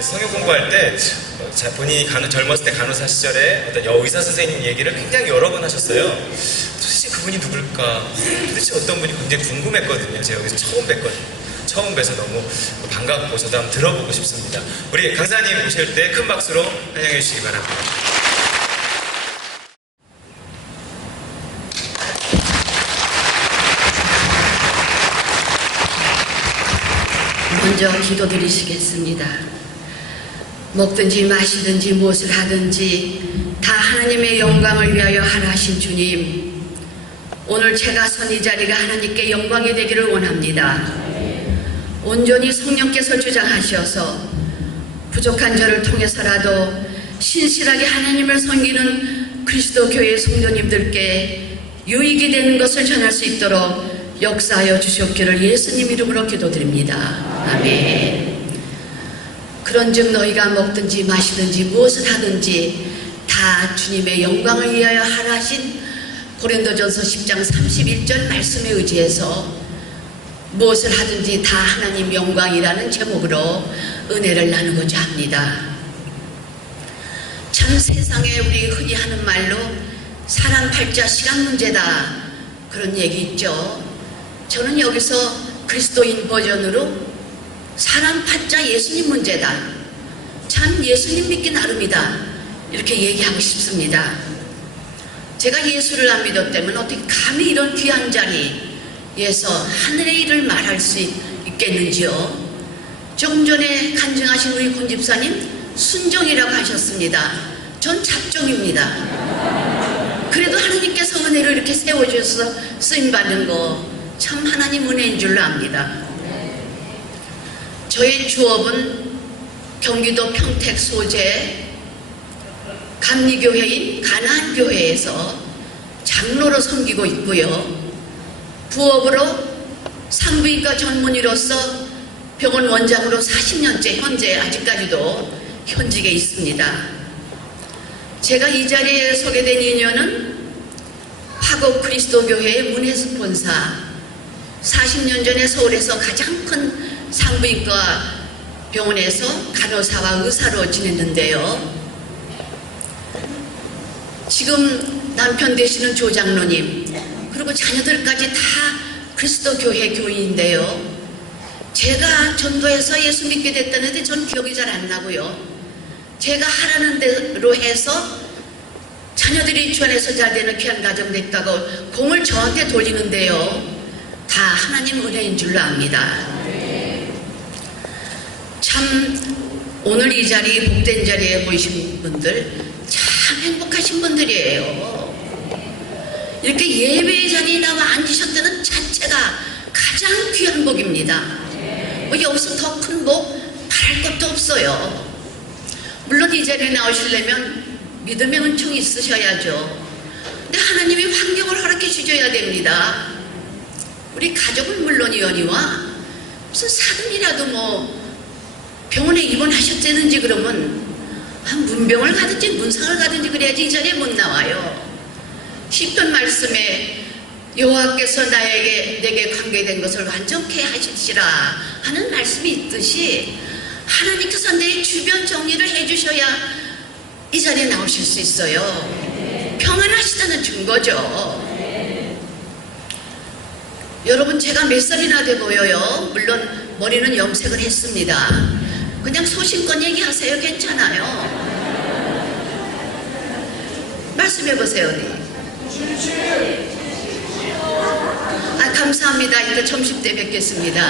성경 공부할 때 본인이 젊었을 때 간호사 시절에 어떤 의사 선생님 얘기를 굉장히 여러 번 하셨어요. 도대체 그분이 누굴까? 도대체 어떤 분이 굉장히 궁금했거든요. 제가 여기서 처음 뵀거든요. 처음 뵈서 너무 반갑고 저도 한번 들어보고 싶습니다. 우리 강사님 오실 때 큰 박수로 환영해 주시기 바랍니다. 먼저 기도드리시겠습니다. 먹든지 마시든지 무엇을 하든지 다 하나님의 영광을 위하여 하라 하신 주님, 오늘 제가 선 이 자리가 하나님께 영광이 되기를 원합니다. 온전히 성령께서 주장하셔서 부족한 저를 통해서라도 신실하게 하나님을 섬기는 그리스도 교회 성도님들께 유익이 되는 것을 전할 수 있도록 역사하여 주시옵기를 예수님 이름으로 기도드립니다. 아멘. 그런즉 너희가 먹든지 마시든지 무엇을 하든지 다 주님의 영광을 위하여 하라 하신 고린도전서 10장 31절 말씀에 의지해서 무엇을 하든지 다 하나님 영광이라는 제목으로 은혜를 나누고자 합니다. 참 세상에 우리 흔히 하는 말로 사람 팔자 시간 문제다, 그런 얘기 있죠. 저는 여기서 그리스도인 버전으로 사람 팔자 예수님 문제다, 참 예수님 믿기 나름이다, 이렇게 얘기하고 싶습니다. 제가 예수를 안 믿었다면 어떻게 감히 이런 귀한 자리에서 하늘의 일을 말할 수 있겠는지요. 조금 전에 간증하신 우리 권 집사님 순종이라고 하셨습니다. 전 잡종입니다. 그래도 하나님께서 은혜를 이렇게 세워주셔서 쓰임받는 거 참 하나님 은혜인 줄로 압니다. 저의 주업은 경기도 평택 소재 감리교회인 가나안교회에서 장로로 섬기고 있고요. 부업으로 산부인과 전문의로서 병원 원장으로 40년째 현재 아직까지도 현직에 있습니다. 제가 이 자리에 서게 된 인연은 화곡 그리스도교회의 문해스폰사, 40년 전에 서울에서 가장 큰 산부인과 병원에서 간호사와 의사로 지냈는데요. 지금 남편 되시는 조장로님 그리고 자녀들까지 다 그리스도교회 교인인데요. 제가 전도해서 예수 믿게 됐다는데 전 기억이 잘 안 나고요. 제가 하라는 대로 해서 자녀들이 주안에서 잘 되는 귀한 가정 됐다고 공을 저한테 돌리는데요. 다 하나님 은혜인 줄로 압니다. 참 오늘 이 자리 복된 자리에 모이신 분들 참 행복하신 분들이에요. 이렇게 예배의 자리에 나와 앉으셨다는 자체가 가장 귀한 복입니다. 뭐 여기서 더 큰 복 바랄 것도 없어요. 물론 이 자리에 나오시려면 믿음의 은총이 있으셔야죠. 근데 하나님이 환경을 허락해 주셔야 됩니다. 우리 가족은 물론이거니와 무슨 사근이라도 뭐 병원에 입원하셨다든지 그러면 문병을 가든지 문상을 가든지 그래야지 이 자리에 못 나와요. 시편 말씀에 여호와께서 내게 관계된 것을 완전케 하십시라 하는 말씀이 있듯이 하나님께서 내 주변 정리를 해주셔야 이 자리에 나오실 수 있어요. 평안하시다는 증거죠. 여러분, 제가 몇 살이나 돼 보여요? 물론 머리는 염색을 했습니다. 그냥 소신껏 얘기하세요. 괜찮아요. 말씀해보세요. 감사합니다. 이따 점심 때 뵙겠습니다.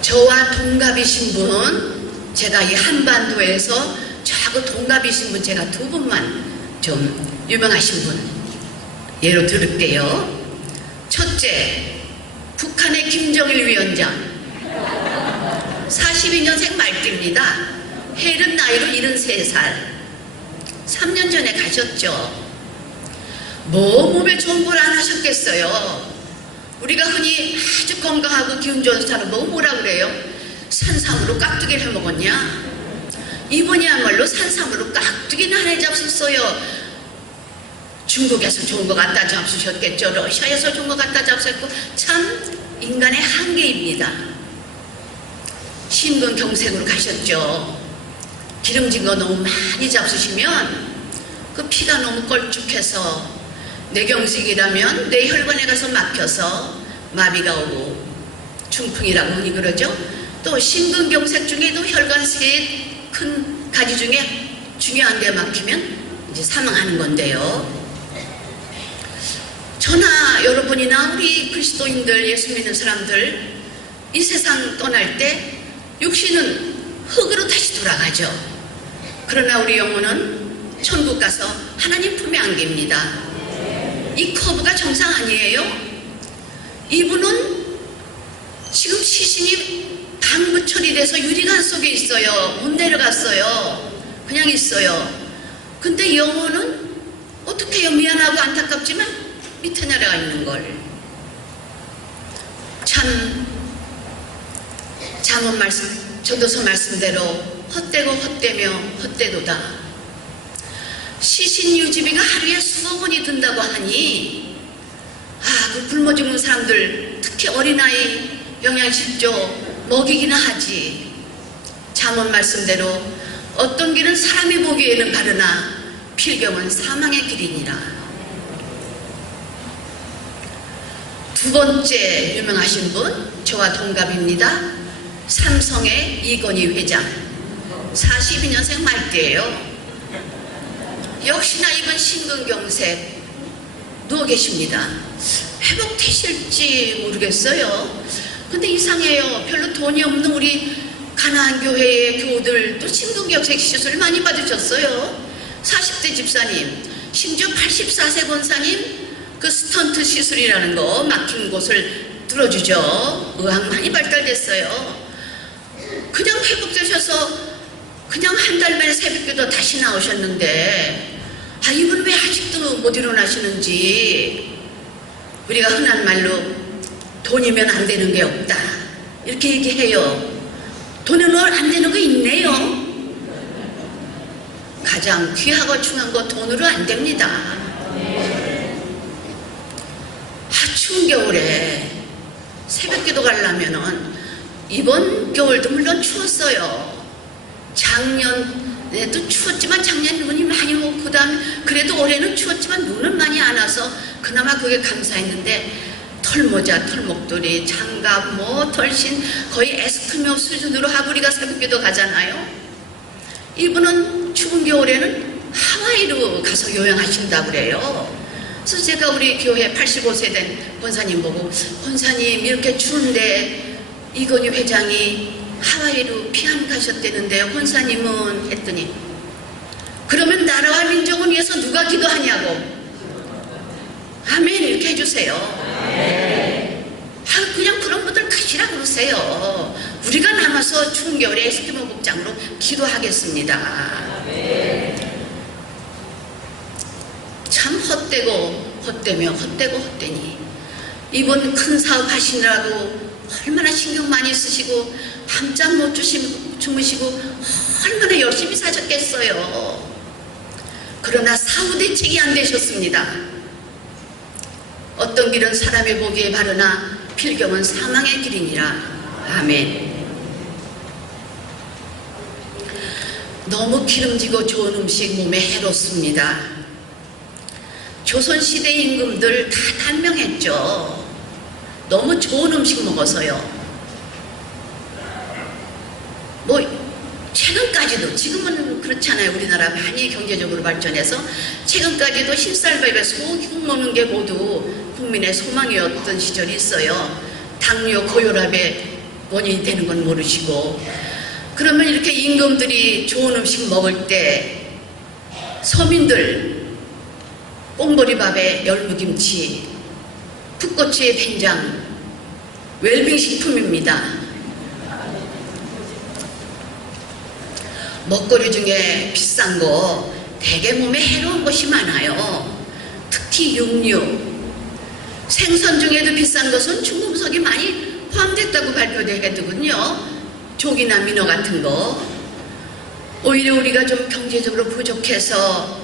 저와 동갑이신 분, 제가 이 한반도에서 저하고 동갑이신 분, 제가 두 분만 좀 유명하신 분 예로 들을게요. 첫째, 북한의 김정일 위원장, 42년생 말띠입니다. 해른 나이로 73살. 3년 전에 가셨죠. 뭐 몸에 좋은 걸 안 하셨겠어요. 우리가 흔히 아주 건강하고 기운 좋은 사람 보고 뭐라 그래요? 산삼으로 깍두기를 해먹었냐? 이분이야말로 산삼으로 깍두기는 하나 잡수어요. 중국에서 좋은 거 갖다 잡수셨겠죠. 러시아에서 좋은 거 갖다 잡수셨고, 참 인간의 한계입니다. 심근경색으로 가셨죠. 기름진 거 너무 많이 잡수시면 그 피가 너무 걸쭉해서 뇌경색이라면 뇌혈관에 가서 막혀서 마비가 오고, 중풍이라고 흔히 그러죠. 또 심근경색 중에도 혈관 세 큰 가지 중에 중요한 데 막히면 이제 사망하는 건데요. 저나 여러분이나 우리 그리스도인들, 예수 믿는 사람들 이 세상 떠날 때 육신은 흙으로 다시 돌아가죠. 그러나 우리 영혼은 천국 가서 하나님 품에 안깁니다. 이 커브가 정상 아니에요? 이분은 지금 시신이 방부 처리돼서 유리관 속에 있어요. 못 내려갔어요. 그냥 있어요. 근데 영혼은 어떻게 해요? 미안하고 안타깝지만 밑에 내려가 있는 걸. 참 잠언 말씀, 전도서 말씀대로 헛되고 헛되며 헛되도다. 시신 유지비가 하루에 수억 원이 든다고 하니, 그 굶어 죽는 사람들, 특히 어린아이 영양실조 먹이기나 하지. 잠언 말씀대로 어떤 길은 사람이 보기에는 바르나 필경은 사망의 길이니라. 두 번째 유명하신 분, 저와 동갑입니다. 삼성의 이건희 회장, 42년생 말띠예요. 역시나 이번 심근경색 누워 계십니다. 회복되실지 모르겠어요. 근데 이상해요. 별로 돈이 없는 우리 가나안 교회의 교우들도 심근경색 시술 많이 받으셨어요. 40대 집사님, 심지어 84세 권사님, 그 스턴트 시술이라는 거 막힌 곳을 뚫어주죠. 의학 많이 발달됐어요. 그냥 회복되셔서 그냥 한 달 만에 새벽기도 다시 나오셨는데, 이분 왜 아직도 못 일어나시는지. 우리가 흔한 말로 돈이면 안 되는 게 없다 이렇게 얘기해요. 돈은 안 되는 거 있네요. 가장 귀하고 중요한 거 돈으로 안 됩니다. 추운 겨울에 새벽기도 가려면은 이번 겨울도 물론 추웠어요. 작년에도 추웠지만 작년 눈이 많이 오고, 그다음에 그래도 올해는 추웠지만 눈은 많이 안 와서 그나마 그게 감사했는데, 털모자, 털목도리, 장갑, 털신 거의 에스크모 수준으로 하고 우리가 새벽기도 가잖아요. 이분은 추운 겨울에는 하와이로 가서 요양하신다고 그래요. 그래서 제가 우리 교회 85세 된 권사님 보고, 권사님 이렇게 추운데 이건희 회장이 하와이로 피안 가셨대는데요. 권사님은 했더니, 그러면 나라와 민족을 위해서 누가 기도하냐고. 아멘 이렇게 해주세요. 그냥 그런 분들 가시라 그러세요. 우리가 남아서 추운 겨울에 에스키모 복장으로 기도하겠습니다. 참 헛되고 헛되며 헛되고 헛되니, 이분 큰 사업 하시느라고 얼마나 신경 많이 쓰시고 밤잠 못 주무시고 얼마나 열심히 사셨겠어요. 그러나 사후 대책이 안 되셨습니다. 어떤 길은 사람이 보기에 바르나 필경은 사망의 길이니라. 아멘. 너무 기름지고 좋은 음식 몸에 해롭습니다. 조선시대 임금들 다 단명했죠. 너무 좋은 음식 먹어서요. 최근까지도, 지금은 그렇잖아요. 우리나라 많이 경제적으로 발전해서 최근까지도 흰쌀밥에 소국 먹는 게 모두 국민의 소망이었던 시절이 있어요. 당뇨, 고혈압의 원인이 되는 건 모르시고. 그러면 이렇게 임금들이 좋은 음식 먹을 때 서민들 꽁보리밥에 열무김치, 풋고추에 된장, 웰빙 식품입니다. 먹거리 중에 비싼 거 대개 몸에 해로운 것이 많아요. 특히 육류. 생선 중에도 비싼 것은 중금속이 많이 포함됐다고 발표되거든요. 조기나 민어 같은 거. 오히려 우리가 좀 경제적으로 부족해서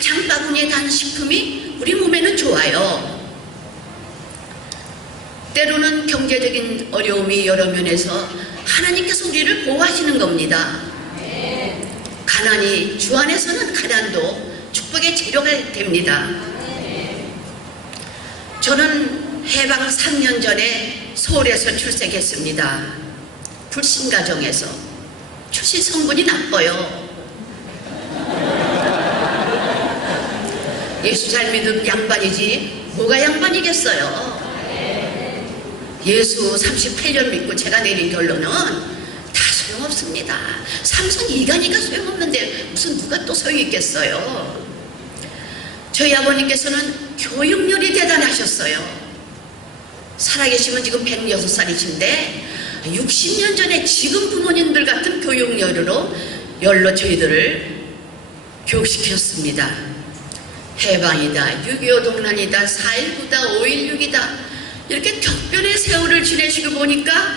장바구니에 단 식품이 우리 몸에는 좋아요. 때로는 경제적인 어려움이 여러 면에서 하나님께서 우리를 보호하시는 겁니다. 가난이 주 안에서는 가난도 축복의 재료가 됩니다. 저는 해방 3년 전에 서울에서 출생했습니다. 불신가정에서. 출신 성분이 나빠요. 예수 잘 믿은 양반이지 뭐가 양반이겠어요. 예수 38년 믿고 제가 내린 결론은 다 소용없습니다. 삼선 이간이가 소용없는데 무슨 누가 또 소용이 있겠어요. 저희 아버님께서는 교육열이 대단하셨어요. 살아계시면 지금 106살이신데 60년 전에 지금 부모님들 같은 교육열로 저희들을 교육시켰습니다. 해방이다, 6.25 동란이다, 4.19다, 5.16이다 이렇게 격변의 세월을 지내시고 보니까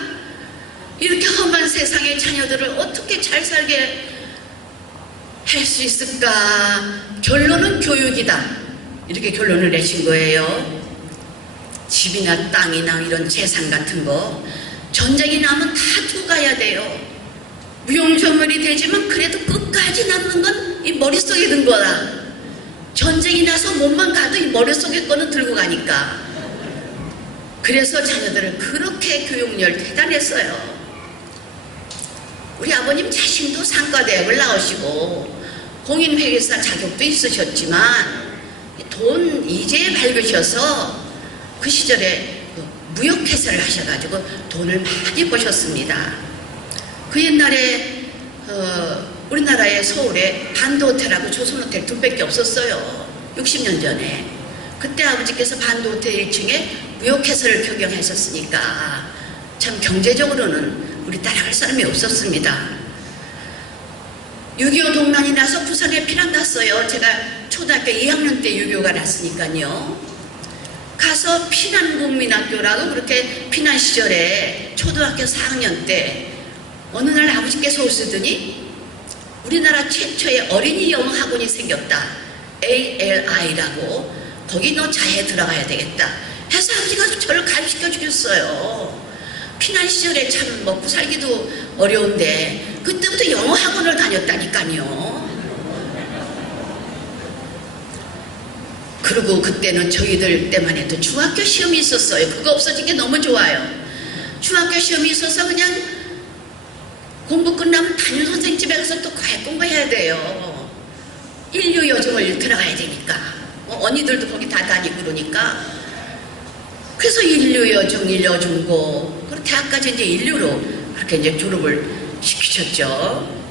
이렇게 험한 세상의 자녀들을 어떻게 잘 살게 할 수 있을까? 결론은 교육이다. 이렇게 결론을 내신 거예요. 집이나 땅이나 이런 재산 같은 거 전쟁이 나면 다 두고 가야 돼요. 무용조물이 되지만 그래도 끝까지 남는 건 이 머릿속에 든 거다. 전쟁이 나서 몸만 가도 이 머릿속에 거는 들고 가니까. 그래서 자녀들을 그렇게 교육열 대단했어요. 우리 아버님 자신도 상가대학을 나오시고 공인회계사 자격도 있으셨지만 돈 이제 밝으셔서 그 시절에 무역회사를 하셔가지고 돈을 많이 버셨습니다. 그 옛날에 우리나라의 서울에 반도호텔하고 조선호텔 둘밖에 없었어요. 60년 전에. 그때 아버지께서 반도호텔 1층에 무역회사를 경영하셨으니까 참 경제적으로는 우리 따라갈 사람이 없었습니다. 6.25 동란이 나서 부산에 피난 갔어요. 제가 초등학교 2학년 때 6.25가 났으니까요. 가서 피난국민학교라고 그렇게 피난 시절에 초등학교 4학년 때 어느 날 아버지께서 오시더니 우리나라 최초의 어린이 영어 학원이 생겼다. ALI라고. 거기 너 자해 들어가야 되겠다. 해서 아버지가 저를 가입시켜 주셨어요. 피난 시절에 참 먹고 살기도 어려운데 그때부터 영어 학원을 다녔다니까요. 그리고 그때는 저희들 때만 해도 중학교 시험이 있었어요. 그거 없어진 게 너무 좋아요. 중학교 시험이 있어서 그냥 공부 끝나면 담임선생님 집에 가서 또 과외 공부해야 돼요. 인류 여중을 들어가야 되니까. 언니들도 거기 다 다니고 그러니까. 그래서 인류 여중, 인류여중고, 그리고 대학까지 이제 인류로 그렇게 이제 졸업을 시키셨죠.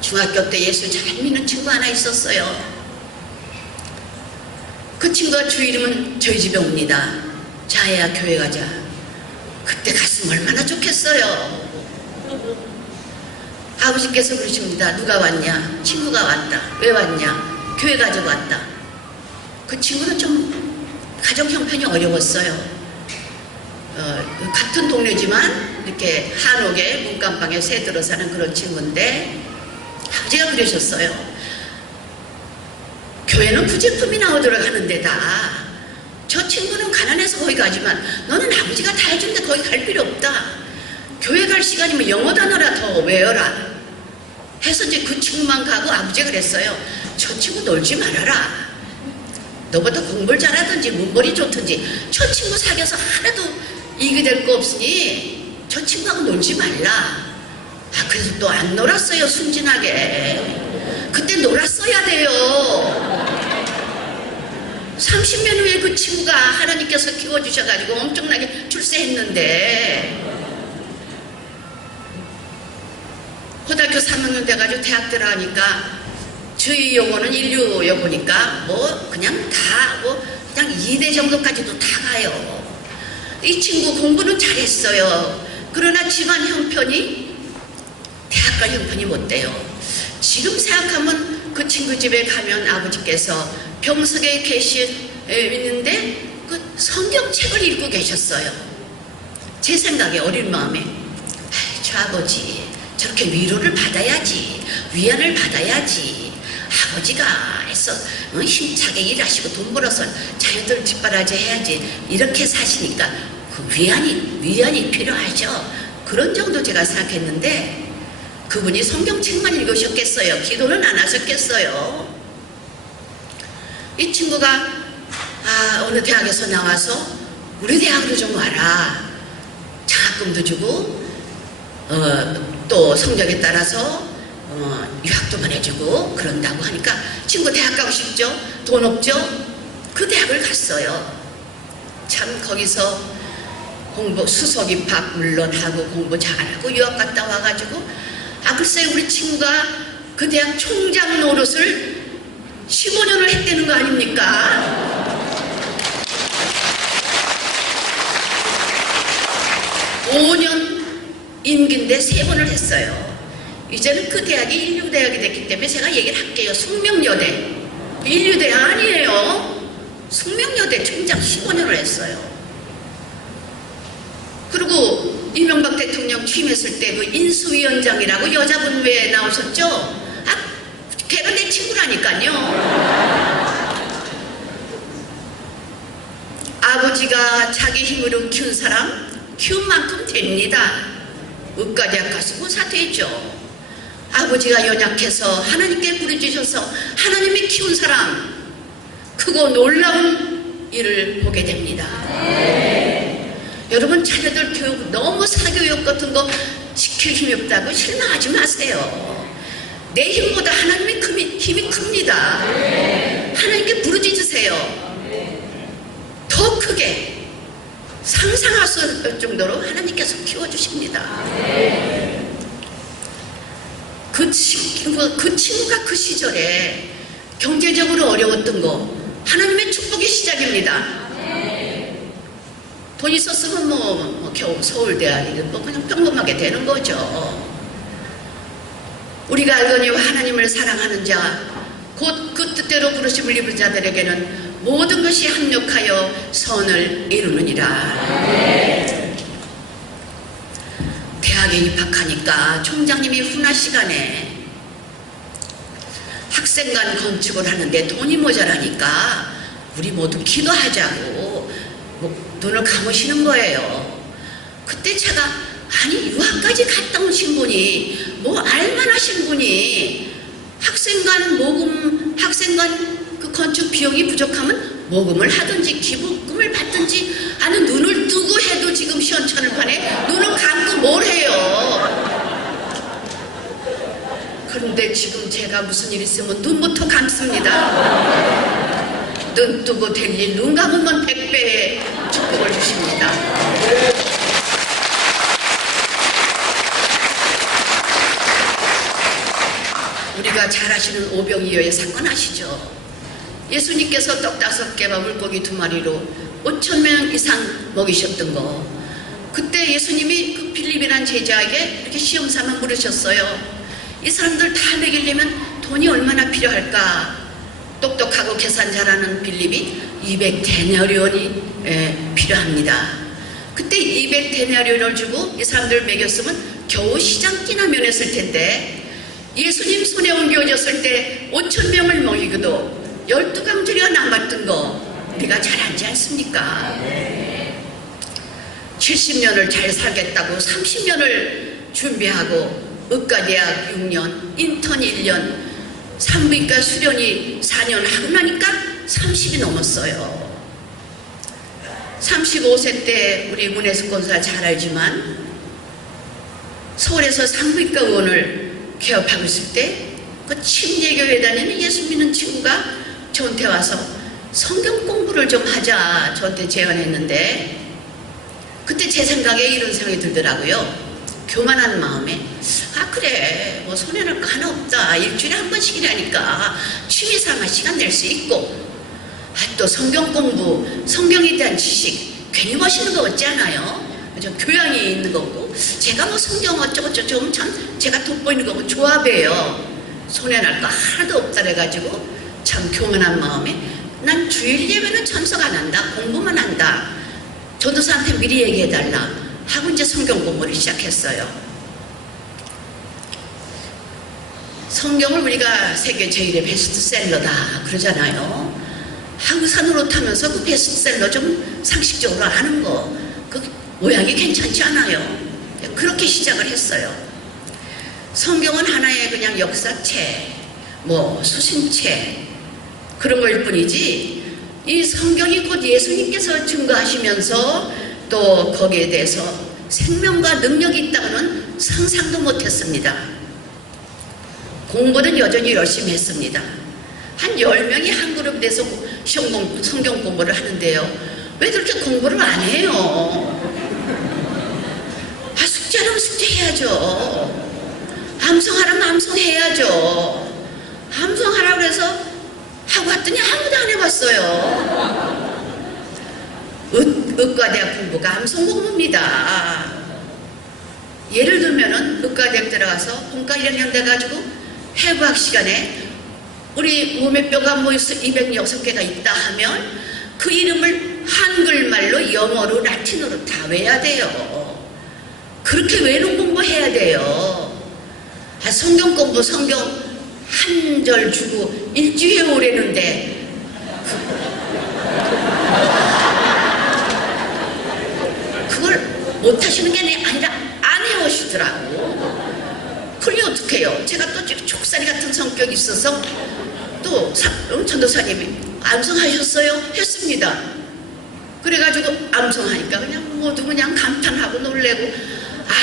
중학교 때 예수 잘 믿는 친구 하나 있었어요. 그 친구가 주 이름은 저희 집에 옵니다. 자야 교회 가자. 그때 갔으면 얼마나 좋겠어요. 아버지께서 그러십니다. 누가 왔냐? 친구가 왔다. 왜 왔냐? 교회 가자고 왔다. 그 친구는 좀 가정 형편이 어려웠어요. 같은 동네지만 이렇게 한옥에 문간방에 새 들어 사는 그런 친구인데 아버지가 그러셨어요. 교회는 부제품이 나오도록 하는 데다. 저 친구는 가난해서 거기 가지만 너는 아버지가 다 해준데 거기 갈 필요 없다. 교회 갈 시간이면 영어 단어라 더 외워라. 해서 이제 그 친구만 가고 아버지가 그랬어요. 저 친구 놀지 말아라. 너보다 공부를 잘하든지 문벌이 좋든지 저 친구 사귀어서 하나도 이익이 될 거 없으니 저 친구하고 놀지 말라. 그래서 또 안 놀았어요. 순진하게. 그때 놀았어야 돼요. 30년 후에 그 친구가 하나님께서 키워주셔가지고 엄청나게 출세했는데 고등학교 3학년 돼가지고 대학 들어가니까 저희 여고는 인류 여고니까 뭐 그냥 다 뭐 그냥 2대 정도까지도 다 가요. 이 친구 공부는 잘했어요. 그러나 집안 형편이 대학 갈 형편이 못 돼요. 지금 생각하면 그 친구 집에 가면 아버지께서 병석에 있는데 그 성경책을 읽고 계셨어요. 제 생각에 어린 마음에 저 아버지 저렇게 위로를 받아야지, 위안을 받아야지. 아버지가 애써 힘차게 일하시고 돈 벌어서 자녀들 뒷바라지 해야지 이렇게 사시니까 그 위안이 필요하죠. 그런 정도 제가 생각했는데 그분이 성경책만 읽으셨겠어요? 기도는 안 하셨겠어요? 이 친구가 어느 대학에서 나와서 우리 대학으로 좀 와라. 장학금도 주고 또 성적에 따라서 유학도 보내주고 그런다고 하니까 친구 대학 가고 싶죠? 돈 없죠? 그 대학을 갔어요. 참 거기서 공부 수석 입학 물론 하고 공부 잘하고 유학 갔다 와가지고 글쎄 우리 친구가 그 대학 총장 노릇을 15년을 했다는 거 아닙니까? 5년 임기인데 3번을 했어요. 이제는 그 대학이 인류대학이 됐기 때문에 제가 얘기를 할게요. 숙명여대. 인류대 아니에요. 숙명여대 총장 15년을 했어요. 그리고 이명박 대통령 취임했을 때 그 인수위원장이라고 여자분 왜 나오셨죠? 걔가 내 친구라니까요. 아버지가 자기 힘으로 키운 사람 키운 만큼 됩니다. 의과대학 가서 사퇴했죠. 아버지가 연약해서 하나님께 부르짖어서 하나님이 키운 사람 크고 놀라운 일을 보게 됩니다. 여러분 자녀들 교육 너무 사교육 같은 거 시킬 힘이 없다고 실망하지 마세요. 내 힘보다 하나님의 힘이 큽니다. 하나님께 부르짖으세요. 더 크게 상상할 수 없을 정도로 하나님께서 키워주십니다. 그 친구가 그 시절에 경제적으로 어려웠던 거 하나님의 축복의 시작입니다. 돈 있었으면 겨우 서울대학이든 그냥 평범하게 되는 거죠. 우리가 알거니와 하나님을 사랑하는 자 곧 그 뜻대로 부르심을 입은 자들에게는 모든 것이 합력하여 선을 이루느니라. 대학에 입학하니까 총장님이 훈화 시간에 학생관 건축을 하는데 돈이 모자라니까 우리 모두 기도하자고 눈을 감으시는 거예요. 그때 제가 유학까지 갔다 오신 분이 알만하신 분이 학생관 그 건축 비용이 부족하면 모금을 하든지 기부금을 받든지 눈을 뜨고 해도 지금 시원찮을 판에 눈을 감고 뭘 해요. 그런데 지금 제가 무슨 일 있으면 눈부터 감습니다. 눈 뜨고 될 일 눈 감으면 100배의 축복을 주십니다. 우리가 잘 아시는 오병이어의 사건 아시죠? 예수님께서 떡 5개와 물고기 2마리로 5,000명 이상 먹이셨던 거. 그때 예수님이 그 빌립이라는 제자에게 이렇게 시험삼아 물으셨어요. 이 사람들 다 먹이려면 돈이 얼마나 필요할까? 똑똑하고 계산 잘하는 빌립이 200데나리온이 필요합니다. 그때 200데나리온을 주고 이 사람들을 먹였으면 겨우 시장기나 면했을 텐데 예수님 손에 옮겨졌을 때 5,000명을 먹이고도 12강줄이가 남았던 거 우리가 잘 알지 않습니까? 70년을 잘 살겠다고 30년을 준비하고 의과대학 6년, 인턴 1년, 산부인과 수련이 4년 하고 나니까 30이 넘었어요. 35세 때 우리 문혜숙 권사 잘 알지만 서울에서 산부인과 의원을 개업하고 있을 때 그 침례교회 다니는 예수 믿는 친구가 저한테 와서 성경 공부를 좀 하자 저한테 제안했는데 그때 제 생각에 이런 생각이 들더라고요. 교만한 마음에 그래 손해날 거 하나 없다. 일주일에 한 번씩이라니까 취미삼아 시간 낼 수 있고 또 성경 공부 성경에 대한 지식 괜히 멋있는 거 없지 않아요? 좀 교양이 있는 거고 제가 성경 어쩌고저쩌고 참 제가 돋보이는 거고 조합이에요. 손해날 거 하나도 없다 그래가지고 참 교만한 마음에 난 주일 예배는 참석 안 한다. 공부만 한다. 전도사한테 미리 얘기해달라 하고 이제 성경 공부를 시작했어요. 성경을 우리가 세계 제1의 베스트셀러다 그러잖아요. 항상 노릇하면서 그 베스트셀러 좀 상식적으로 아는 거, 그 모양이 괜찮지 않아요. 그렇게 시작을 했어요. 성경은 하나의 그냥 역사책, 뭐 수신책 그런 거일 뿐이지, 이 성경이 곧 예수님께서 증거하시면서 또 거기에 대해서 생명과 능력이 있다고는 상상도 못했습니다. 공부는 여전히 열심히 했습니다. 한 10명이 한 그룹 돼서 성경 공부를 하는데요. 왜 그렇게 공부를 안 해요? 숙제하면 숙제해야죠. 암송하라면 암송해야죠. 암송하라고 해서 하고 왔더니 아무도 안 해봤어요. 의과대학 공부가 암송 공부입니다. 예를 들면은 의과대학 들어가서 본과 1학년 돼가지고 해부학 시간에 우리 몸의 뼈가 모여서 206개가 있다 하면 그 이름을 한글말로 영어로 라틴어로 다 외워야 돼요. 그렇게 외우는 공부해야 돼요. 성경 공부, 성경 한 절 주고 일주일에 오래는데 그걸 못하시는 게 아니라 안 해오시더라고. 그러니 어떡해요. 제가 또 족살이 같은 성격이 있어서 또 전도사님이 암송하셨어요? 했습니다. 그래가지고 암송하니까 그냥 모두 그냥 감탄하고 놀래고,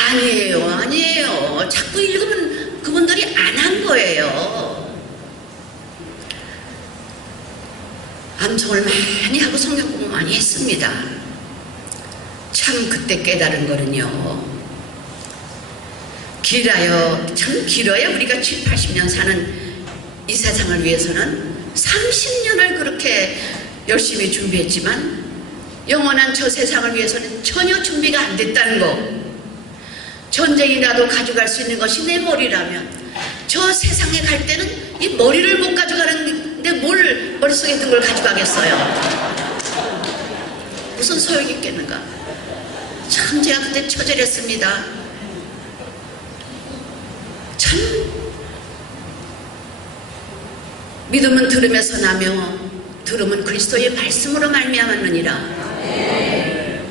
아니에요. 자꾸 읽으면 그분들이 안 한 거예요. 암송을 많이 하고 성경 공부 많이 했습니다. 참 그때 깨달은 거는요, 참 길어야 우리가 7, 80년 사는 이 세상을 위해서는 30년을 그렇게 열심히 준비했지만 영원한 저 세상을 위해서는 전혀 준비가 안 됐다는 거. 전쟁이 나도 가져갈 수 있는 것이 내 머리라면 저 세상에 갈 때는 이 머리를 못 가져가는데 뭘 머릿속에 든 걸 가져가겠어요. 무슨 소용이 있겠는가. 참 제가 그때 처절했습니다. 참 믿음은 들음에서 나며 들음은 그리스도의 말씀으로 말미암았느니라.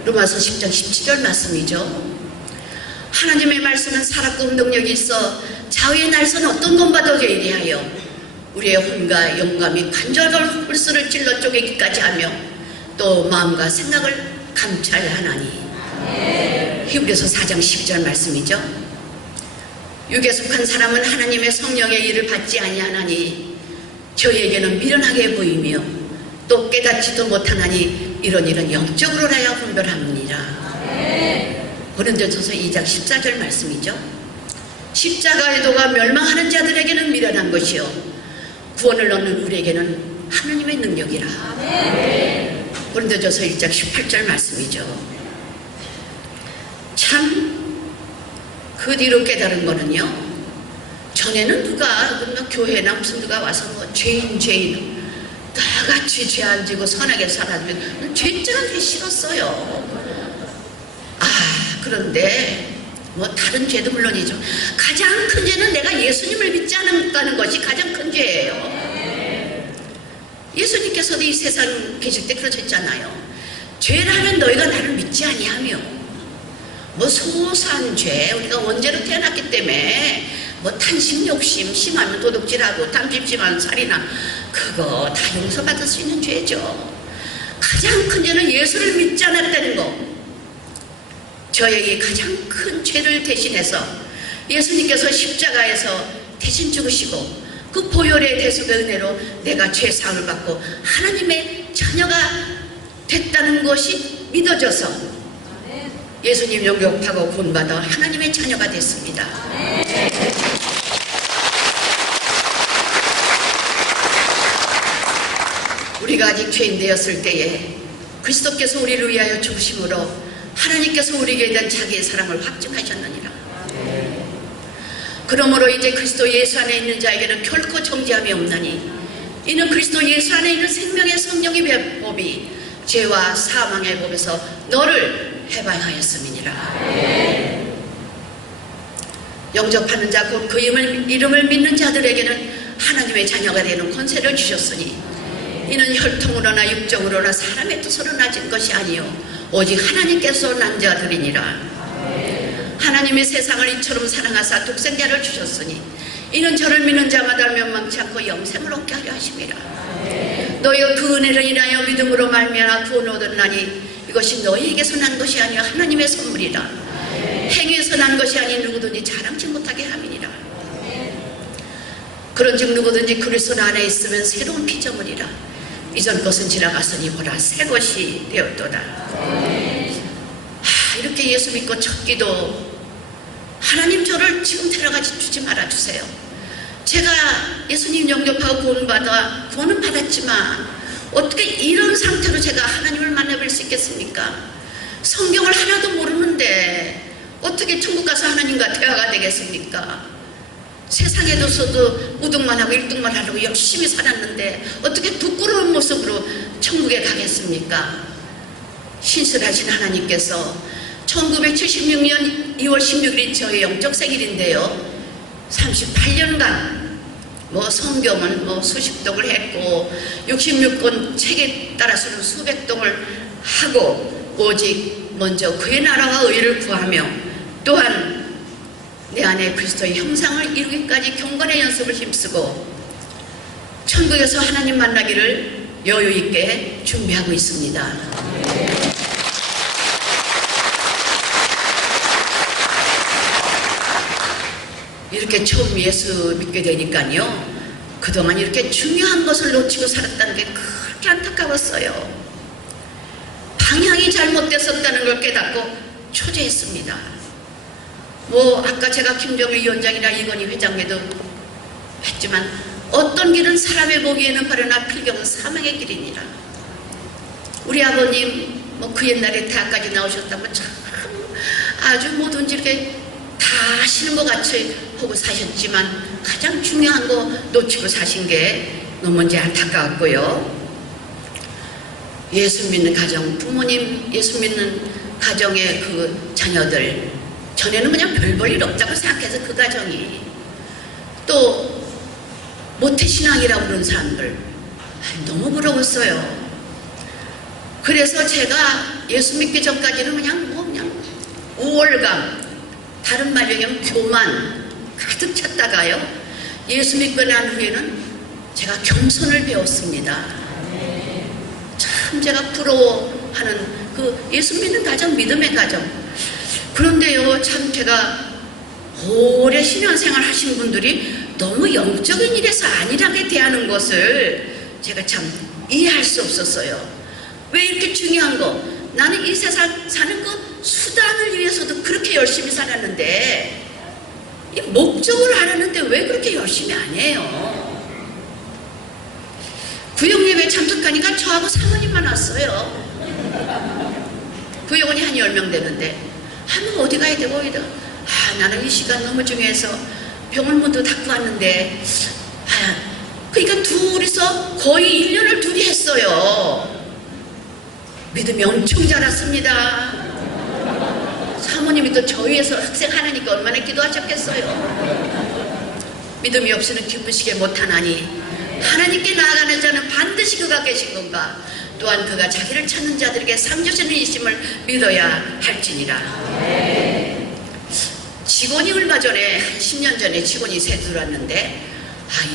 로마서 10장 17절 말씀이죠. 하나님의 말씀은 살았고 능력이 있어 좌우의 날선 어떤 것과도 예리하여 우리의 혼과 영감이 관절과 홀수를 찔러 쪼개기까지 하며 또 마음과 생각을 감찰하나니. 히브리서 4장 10절 말씀이죠. 육에 속한 사람은 하나님의 성령의 일을 받지 아니하나니 저에게는 미련하게 보이며 또 깨닫지도 못하나니 이런 일은 영적으로라야 분별합니다. 고린도전서 2장 14절 말씀이죠. 십자가의 도가 멸망하는 자들에게는 미련한 것이요 구원을 얻는 우리에게는 하나님의 능력이라. 고린도전서 1장 18절 말씀이죠. 참 그 뒤로 깨달은 거는요, 전에는 누가 교회나 무슨 누가 와서 뭐 죄인 나같이 죄 안 지고 선하게 살아주면 죄자가 되기 싫었어요. 그런데 뭐 다른 죄도 물론이죠. 가장 큰 죄는 내가 예수님을 믿지 않는다는 것이 가장 큰 죄예요. 예수님께서도 이 세상 계실 때 그러셨잖아요. 죄라면 너희가 나를 믿지 아니하며. 뭐 소소한 죄, 우리가 원죄로 태어났기 때문에 뭐 탄식, 욕심, 심하면 도둑질하고 탐심심하면 살이나, 그거 다 용서받을 수 있는 죄죠. 가장 큰 죄는 예수를 믿지 않았다는 거. 저에게 가장 큰 죄를 대신해서 예수님께서 십자가에서 대신 죽으시고 그 보혈의 대속의 은혜로 내가 죄사함을 받고 하나님의 자녀가 됐다는 것이 믿어져서 예수님 영접하고 구원받아 하나님의 자녀가 됐습니다. 우리가 아직 죄인 되었을 때에 그리스도께서 우리를 위하여 죽으심으로 하나님께서 우리에게 대한 자기의 사랑을 확증하셨느니라. 그러므로 이제 그리스도 예수 안에 있는 자에게는 결코 정죄함이 없나니 이는 그리스도 예수 안에 있는 생명의 성령의 법이 죄와 사망의 법에서 너를 해방하였음이니라. 영접하는 자 곧 그 이름을 믿는 자들에게는 하나님의 자녀가 되는 권세를 주셨으니 이는 혈통으로나 육정으로나 사람의 뜻으로 나진 것이 아니요 오직 하나님께서 난 자들이니라. 하나님의 세상을 이처럼 사랑하사 독생자를 주셨으니 이는 저를 믿는 자마다 멸망치 않고 영생을 얻게 하려 하심이라. 너희가 그 은혜를 인하여 믿음으로 말미암아 구원을 얻었나니 이것이 너희에게서 난 것이 아니요 하나님의 선물이라. 행위에서 난 것이 아닌 누구든지 자랑치 못하게 함이니라. 그런즉 누구든지 그리스도 안에 있으면 새로운 피조물이라. 이전 것은 지나갔으니 보라 새 것이 되었도다. 이렇게 예수 믿고 첫 기도, 하나님 저를 지금 데려가 주지 말아주세요. 제가 예수님 영접하고 구원은 받았지만 어떻게 이런 상태로 제가 하나님을 만나뵐 수 있겠습니까? 성경을 하나도 모르는데 어떻게 천국 가서 하나님과 대화가 되겠습니까? 세상에서도 우등만 하고 1등만 하려고 열심히 살았는데 어떻게 부끄러운 모습으로 천국에 가겠습니까? 신실하신 하나님께서 1976년 2월 16일이 저의 영적 생일인데요. 38년간 성경은 수십 동을 했고 66권 책에 따라서는 수백 동을 하고 오직 먼저 그의 나라와 의를 구하며 또한 내 안에 그리스도의 형상을 이루기까지 경건의 연습을 힘쓰고 천국에서 하나님 만나기를 여유 있게 준비하고 있습니다. 이렇게 처음 예수 믿게 되니까요, 그동안 이렇게 중요한 것을 놓치고 살았다는 게 그렇게 안타까웠어요. 방향이 잘못됐었다는 걸 깨닫고 초조했습니다. 아까 제가 김정일 위원장이나 이건희 회장에도 했지만 어떤 길은 사람의 보기에는 바르나 필경은 사망의 길이니라. 우리 아버님 그 옛날에 대학까지 나오셨다고 참 아주 뭐든지 이렇게 다 하시는 것 같이 보고 사셨지만 가장 중요한 거 놓치고 사신 게 너무 이제 안타까웠고요. 예수 믿는 가정, 부모님 예수 믿는 가정의 그 자녀들, 전에는 그냥 별 볼 일 없다고 생각해서 그 가정이 또 모태신앙이라고 그러는 사람들 너무 부러웠어요. 그래서 제가 예수 믿기 전까지는 그냥 우월감, 다른 말로 얘기하면 교만 가득 찼다가요, 예수 믿고 난 후에는 제가 겸손을 배웠습니다. 참 제가 부러워하는 그 예수 믿는 가정, 믿음의 가정. 그런데요, 참 제가 오래 신앙생활 하신 분들이 너무 영적인 일에서 안일하게 대하는 것을 제가 참 이해할 수 없었어요. 왜 이렇게 중요한 거? 나는 이 세상 사는 거 수단을 위해서도 그렇게 열심히 살았는데 이 목적을 알았는데 왜 그렇게 열심히 안 해요? 구역예배 참석하니까 저하고 사모님만 왔어요. 구역원이 한 10명 되는데 어디 가야 되고 나는 이 시간 너무 중요해서 병원 문도 닫고 왔는데 그러니까 둘이서 거의 1년을 둘이 했어요. 믿음이 엄청 자랐습니다. 사모님이 또 저희에서 학생 하나니까 얼마나 기도하셨겠어요. 믿음이 없이는 기쁘시게 못하나니 하나님께 나아가는 자는 반드시 그가 계신 건가, 또한 그가 자기를 찾는 자들에게 상 주시는 이심을 믿어야 할지니라. 직원이 얼마 전에 한 10년 전에 직원이 새 들어왔는데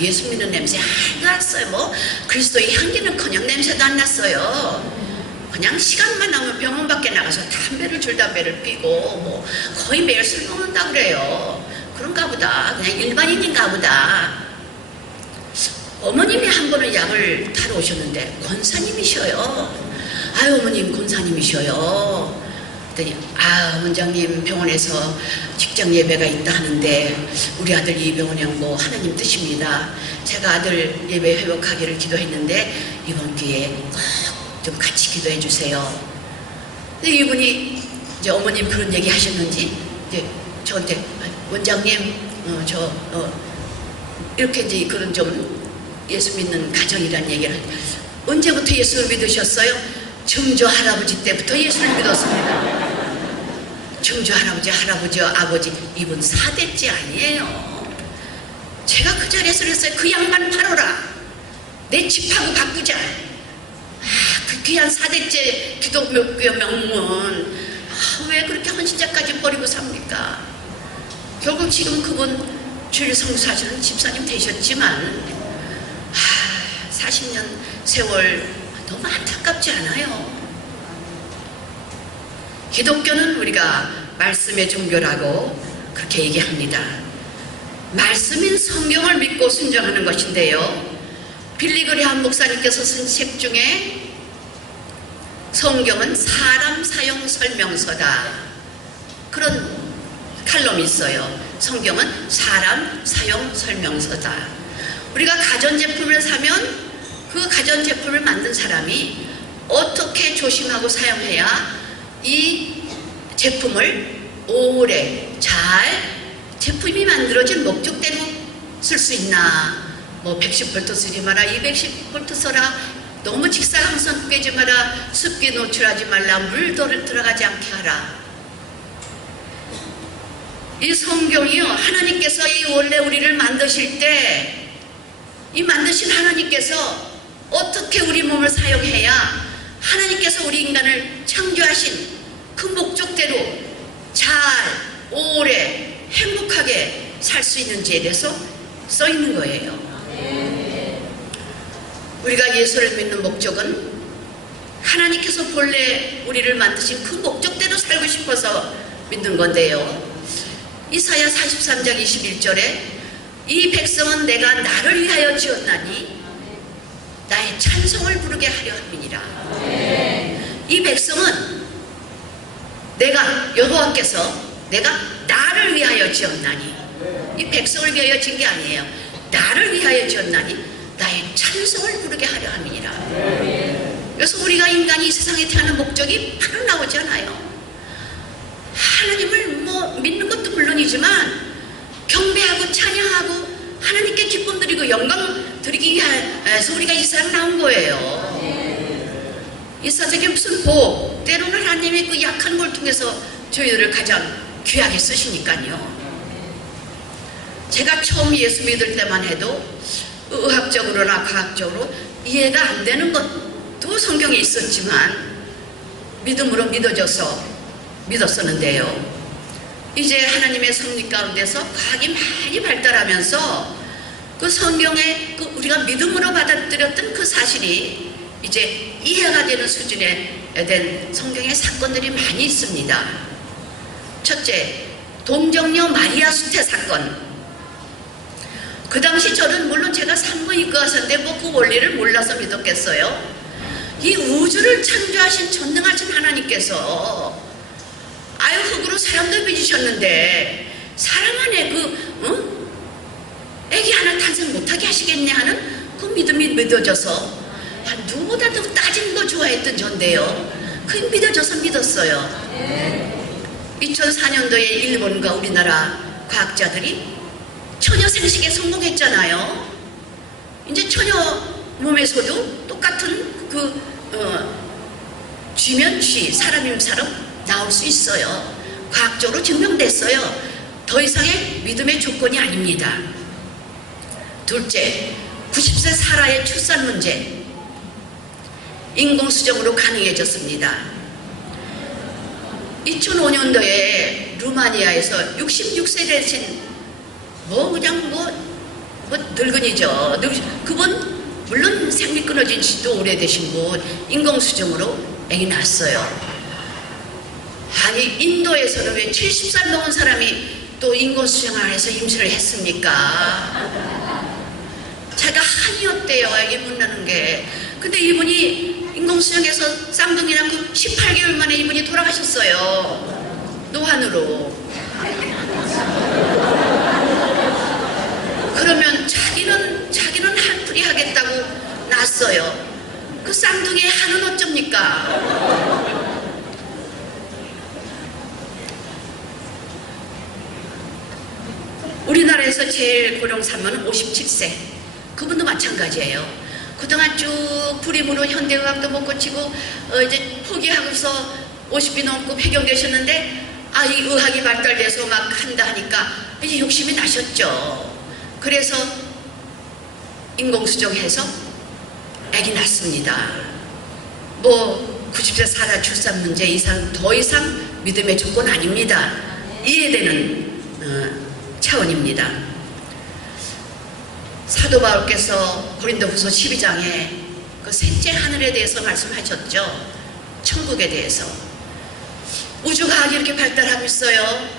예수 믿는 냄새 안 났어요. 그리스도의 향기는커녕 냄새도 안 났어요. 그냥 시간만 나면 병원 밖에 나가서 줄담배를 피고 거의 매일 술 먹는다 그래요. 그런가 보다. 그냥 일반인인가 보다. 어머님이 한 번은 약을 타러 오셨는데 권사님이셔요. 어머님 권사님이셔요. 그랬더니 원장님 병원에서 직장 예배가 있다 하는데 우리 아들 이 병원에 온 거 하나님 뜻입니다. 제가 아들 예배 회복하기를 기도했는데 이번 기회에 꼭 좀 같이 기도해 주세요. 근데 이분이 이제 어머님 그런 얘기 하셨는지 이제 저한테 원장님 이렇게 이제 그런 좀 예수 믿는 가정이란 얘기를 언제부터 예수를 믿으셨어요? 증조 할아버지 때부터 예수를 믿었습니다. 증조 할아버지, 아버지 이분 4대째 아니에요. 제가 그 자리에서 그랬어요. 그 양반 팔아라. 내 집하고 바꾸자. 그 귀한 4대째 기독교 명문 왜 그렇게 헌신자까지 버리고 삽니까? 결국 지금 그분 주일 성수하시는 집사님 되셨지만 40년 세월 너무 안타깝지 않아요? 기독교는 우리가 말씀의 종교라고 그렇게 얘기합니다. 말씀인 성경을 믿고 순종하는 것인데요. 빌리 그레함 목사님께서 쓴 책 중에 성경은 사람 사용 설명서다, 그런 칼럼이 있어요. 성경은 사람 사용 설명서다. 우리가 가전제품을 사면 그 가전제품을 만든 사람이 어떻게 조심하고 사용해야 이 제품을 오래 잘 제품이 만들어진 목적대로 쓸 수 있나. 뭐 110V 쓰지 마라, 210V 써라, 너무 직사광선 꿰지 마라, 습기 노출하지 말라, 물 들어가지 않게 하라. 이 성경이요, 하나님께서 이 원래 우리를 만드실 때 이 만드신 하나님께서 어떻게 우리 몸을 사용해야 하나님께서 우리 인간을 창조하신 그 목적대로 잘 오래 행복하게 살 수 있는지에 대해서 써 있는 거예요. 우리가 예수를 믿는 목적은 하나님께서 본래 우리를 만드신 그 목적대로 살고 싶어서 믿는 건데요. 이사야 43장 21절에 이 백성은 내가 나를 위하여 지었나니 나의 찬송을 부르게 하려 함이니라. 이 백성은 내가 여호와께서 내가 나를 위하여 지었나니, 이 백성을 위하여 지은 게 아니에요. 나를 위하여 지었나니 나의 찬송을 부르게 하려 함이니라. 그래서 우리가 인간이 이 세상에 태어난 목적이 바로 나오잖아요. 하나님을 뭐 믿는 것도 물론이지만 경배하고 찬양하고 하나님께 기쁨 드리고 영광 드리기 위해서 우리가 이 세상 나온 거예요. 이 세상에 무슨 복, 때로는 하나님의 그 약한 걸 통해서 저희들을 가장 귀하게 쓰시니까요. 제가 처음 예수 믿을 때만 해도 의학적으로나 과학적으로 이해가 안 되는 것도 성경에 있었지만 믿음으로 믿었었는데요. 이제 하나님의 섭리 가운데서 과학이 많이 발달하면서 그 성경에 그 우리가 믿음으로 받아들였던 그 사실이 이제 이해가 되는 수준에 된 성경의 사건들이 많이 있습니다. 첫째, 동정녀 마리아 수태 사건. 그 당시 저는 물론 제가 산부인과였는데 뭐 그 원리를 몰라서 믿었겠어요. 이 우주를 창조하신 전능하신 하나님께서 아유 흙으로 사람도 빚으셨는데 사람 안에 애기 하나 탄생 못하게 하시겠냐 하는 그 믿음이 믿어져서 누구보다도 따지는 거 좋아했던 전데요. 그 믿어져서 믿었어요. 2004년도에 일본과 우리나라 과학자들이 처녀 생식에 성공했잖아요. 이제 처녀 몸에서도 똑같은 쥐면 쥐, 사람이면 사람 나올 수 있어요. 과학적으로 증명됐어요. 더 이상의 믿음의 조건이 아닙니다. 둘째, 90세 사라의 출산 문제. 인공수정으로 가능해졌습니다. 2005년도에 루마니아에서 66세 되신 늙은이죠. 그분 물론 생리 끊어진 지도 오래되신 분 인공수정으로 애기 낳았어요. 아니 인도에서는 왜 70살 넘은 사람이 또 인공수정을 해서 임신을 했습니까? 자기가 한이었대요. 애기 못 낳는 게. 근데 이분이 인공수정해서 쌍둥이 낳고 18개월 만에 이분이 돌아가셨어요. 노환으로. 그러면 자기는 한풀이 하겠다고 낳았어요. 그 쌍둥이의 한은 어쩝니까? 우리나라에서 제일 고령 산모는 57세. 그분도 마찬가지예요. 그동안 쭉 불임으로 현대의학도 못 고치고 이제 포기하고서 50이 넘고 폐경되셨는데 이 의학이 발달돼서 막 한다 하니까 이제 욕심이 나셨죠. 그래서 인공수정해서 아기 낳습니다. 뭐 90세 살아 출산 문제 이상 더 이상 믿음의 조건 아닙니다. 이해되는 차원입니다. 사도 바울께서 고린도후서 12장에 그 셋째 하늘에 대해서 말씀하셨죠. 천국에 대해서. 우주과학이 이렇게 발달하고 있어요.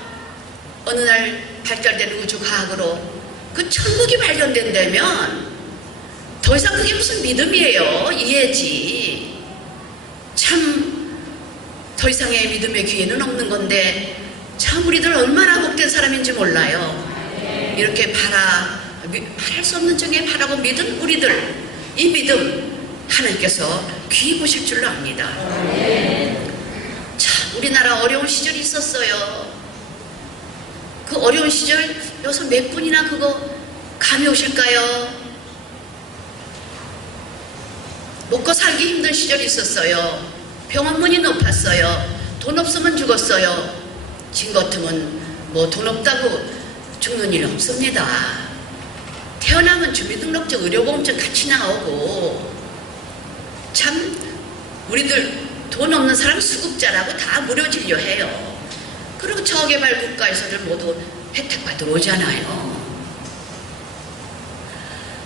어느 날 발달되는 우주과학으로 그 천국이 발견된다면 더 이상 그게 무슨 믿음이에요. 이해지. 참 더 이상의 믿음의 기회는 없는 건데 참 우리들 얼마나 복된 사람인지 몰라요. 이렇게 말할 수 없는 정에 바라고 믿은 우리들, 이 믿음 하나님께서 귀히 보실 줄로 압니다. 참 우리나라 어려운 시절이 있었어요. 그 어려운 시절 여기서 몇 분이나 그거 감이 오실까요? 먹고 살기 힘든 시절이 있었어요. 병원문이 높았어요. 돈 없으면 죽었어요. 지금 같으면 뭐 돈 없다고 죽는 일 없습니다. 태어나면 주민등록증, 의료보험증 같이 나오고 참 우리들 돈 없는 사람 수급자라고 다 무료 진료해요. 그리고 저개발 국가에서들 모두 혜택 받으러 오잖아요.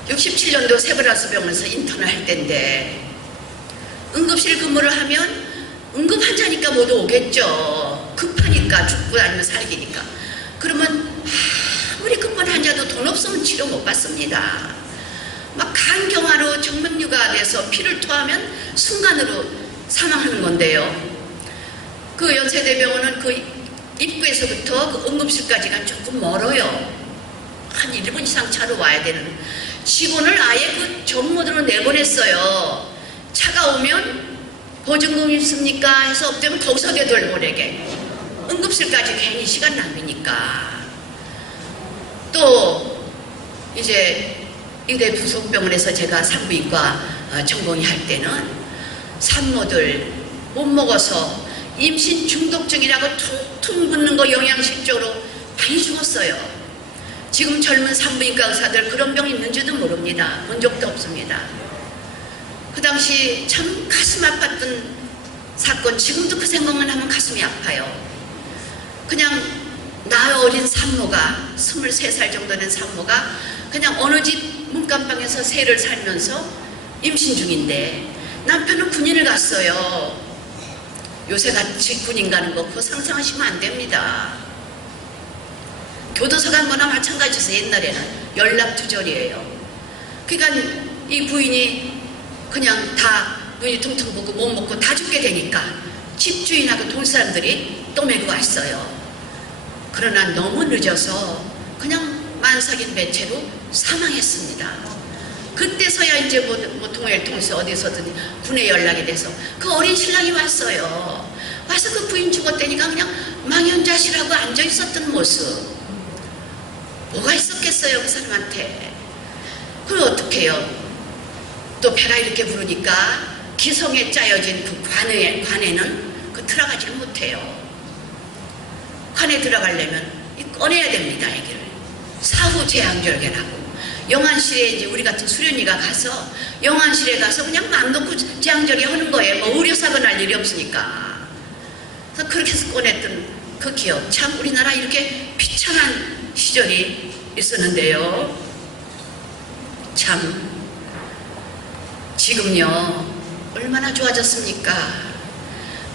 67년도 세브란스 병원에서 인턴을 할 때인데 응급실 근무를 하면 응급 환자니까 모두 오겠죠. 급하니까 죽고 아니면 살기니까. 그러면 아무리 급한 환자도 돈 없으면 치료 못 받습니다. 막 간경화로 정맥류가 돼서 피를 토하면 순간으로 사망하는 건데요. 그 연세대병원은 그 입구에서부터 그 응급실까지가 조금 멀어요. 한 1분 이상 차로 와야 되는. 직원을 아예 그 정문으로 내보냈어요. 차가 오면 보증금 있습니까? 해서 없대면 거기서 되돌보내게. 응급실까지 괜히 시간 낭비니까. 또 이제 의대 부속병원에서 제가 산부인과 전공의 할 때는 산모들 못 먹어서 임신 중독증이라고 퉁퉁 붓는 거 영양실조로 많이 죽었어요. 지금 젊은 산부인과 의사들 그런 병 있는지도 모릅니다. 본 적도 없습니다. 그 당시 참 가슴 아팠던 사건, 지금도 그 생각만 하면 가슴이 아파요. 그냥 나 어린 산모가 23살 정도 된 산모가 그냥 어느 집 문간방에서 새를 살면서 임신 중인데 남편은 군인을 갔어요. 요새같이 군인 가는 거 그거 상상하시면 안 됩니다. 교도소 간 거나 마찬가지였어요. 옛날에는 연락두절이에요. 그러니까 이 부인이 그냥 다 눈이 퉁퉁 부고 못 먹고 다 죽게 되니까 집주인하고 동사람들이 떠매고 왔어요. 그러나 너무 늦어서 그냥 만삭인 매체로 사망했습니다. 그때서야 이제 뭐 동해를 통해서 어디서든 군에 연락이 돼서 그 어린 신랑이 왔어요. 와서 그 부인 죽었다니까 그냥 망연자실하고 앉아있었던 모습. 뭐가 있었겠어요 그 사람한테. 그걸 어떻게 해요. 또 배가 이렇게 부르니까 기성에 짜여진 그 관에는 그 들어가지 못해요. 관에 들어가려면 꺼내야 됩니다. 아기를. 사후 제왕절개라고. 영안실에 이제 우리 같은 수련이가 가서 영안실에 가서 그냥 맘 놓고 제왕절개 하는 거예요. 뭐 의료사고 날 일이 없으니까. 그래서 그렇게 해서 꺼냈던 그 기억. 참 우리나라 이렇게 비참한 시절이 있었는데요. 참 지금요 얼마나 좋아졌습니까?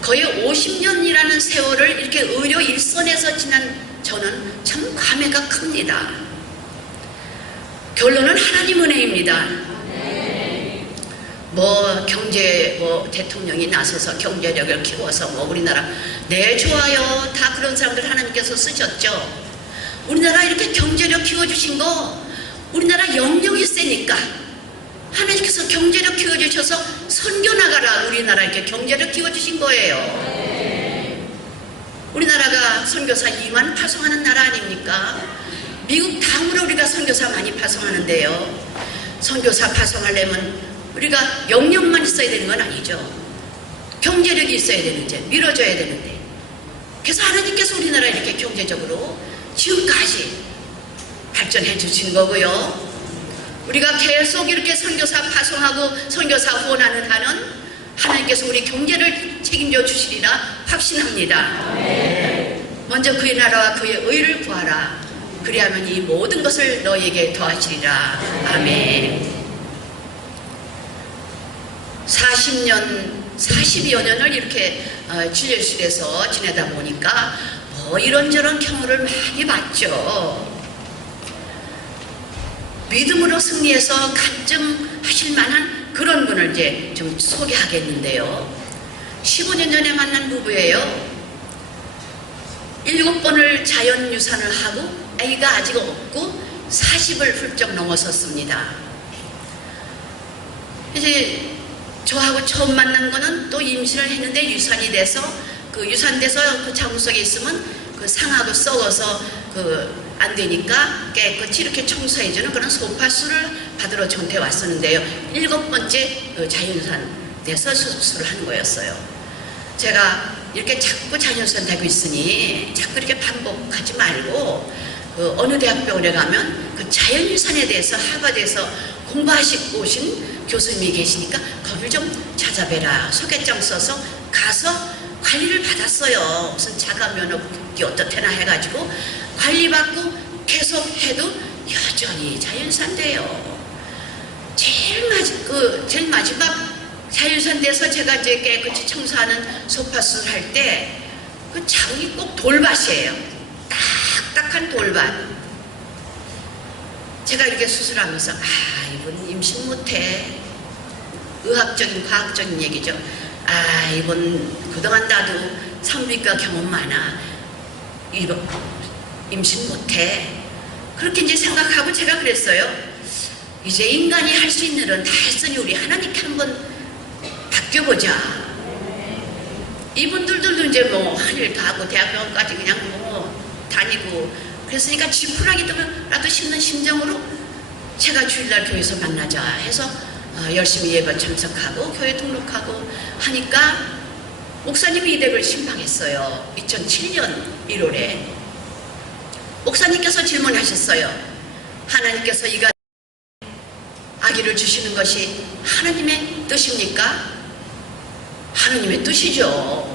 거의 50년이라는 세월을 이렇게 의료 일선에서 지난 저는 참 감회가 큽니다. 결론은 하나님 은혜입니다. 뭐 경제 대통령이 나서서 경제력을 키워서 뭐 우리나라 네 좋아요 다 그런 사람들 하나님께서 쓰셨죠. 우리나라 이렇게 경제력 키워주신 거 우리나라 영역이 세니까 하나님께서 경제력 키워주셔서 선교 나가라 우리나라 이렇게 경제력 키워주신 거예요. 우리나라가 선교사 2만 파송하는 나라 아닙니까? 미국 다음으로 우리가 선교사 많이 파송하는데요. 선교사 파송하려면 우리가 영역만 있어야 되는 건 아니죠. 경제력이 있어야 되는데 밀어줘야 되는데 그래서 하나님께서 우리나라 이렇게 경제적으로 지금까지 발전해 주신 거고요. 우리가 계속 이렇게 선교사 파송하고 선교사 후원하는 한은 하나님께서 우리 경제를 책임져 주시리라 확신합니다. 먼저 그의 나라와 그의 의를 구하라. 그리하면 이 모든 것을 너에게 더하시리라. 아멘. 40여 년을 이렇게 진료실에서 지내다 보니까 뭐 이런저런 경우를 많이 봤죠. 믿음으로 승리해서 간증하실 만한 그런 분을 이제 좀 소개하겠는데요. 15년 전에 만난 부부예요. 7번을 자연유산을 하고 아이가 아직 없고 40을 훌쩍 넘어섰습니다. 이제 저하고 처음 만난 거는 또 임신을 했는데 유산이 돼서 그 유산돼서 그 자궁속에 있으면 그 상하고 썩어서 그 안 되니까 깨끗이 이렇게 청소해주는 그런 소파수를 받으러 저한테 왔었는데요. 7번째 그 자연유산 돼서 수술을 한 거였어요. 제가 이렇게 자꾸 자연유산 되고 있으니 자꾸 이렇게 반복하지 말고 그 어느 대학병원에 가면 그 자연유산에 대해서 하버드에서 공부하시고 오신 교수님이 계시니까 거길 좀 찾아뵈라. 소개장 써서 가서 관리를 받았어요. 무슨 자가면허기 어떻게나 해가지고 관리받고 계속 해도 여전히 자연유산 돼요. 제일 마지막 자연유산 돼서 제가 이제 깨끗이 청소하는 소파수를 할 때 그 자궁이 꼭 돌밭이에요. 딱딱한 돌밭. 제가 이렇게 수술하면서 이분 임신 못해. 의학적인 과학적인 얘기죠. 이분 그동안 나도 산부인과 경험 많아. 이분 임신 못해. 그렇게 이제 생각하고 제가 그랬어요. 이제 인간이 할 수 있는 일은 다 했으니 우리 하나님께 한번 바뀌어보자. 이분들도 이제 뭐 할 일 다 하고 대학병원까지 그냥 뭐 다니고 그랬으니까 지푸라기라도 심는 심정으로 제가 주일날 교회에서 만나자 해서 열심히 예배 참석하고 교회 등록하고 하니까 목사님이 이댁을 신방했어요. 2007년 1월에 목사님께서 질문하셨어요. 하나님께서 이가 아기를 주시는 것이 하나님의 뜻입니까? 하나님의 뜻이죠.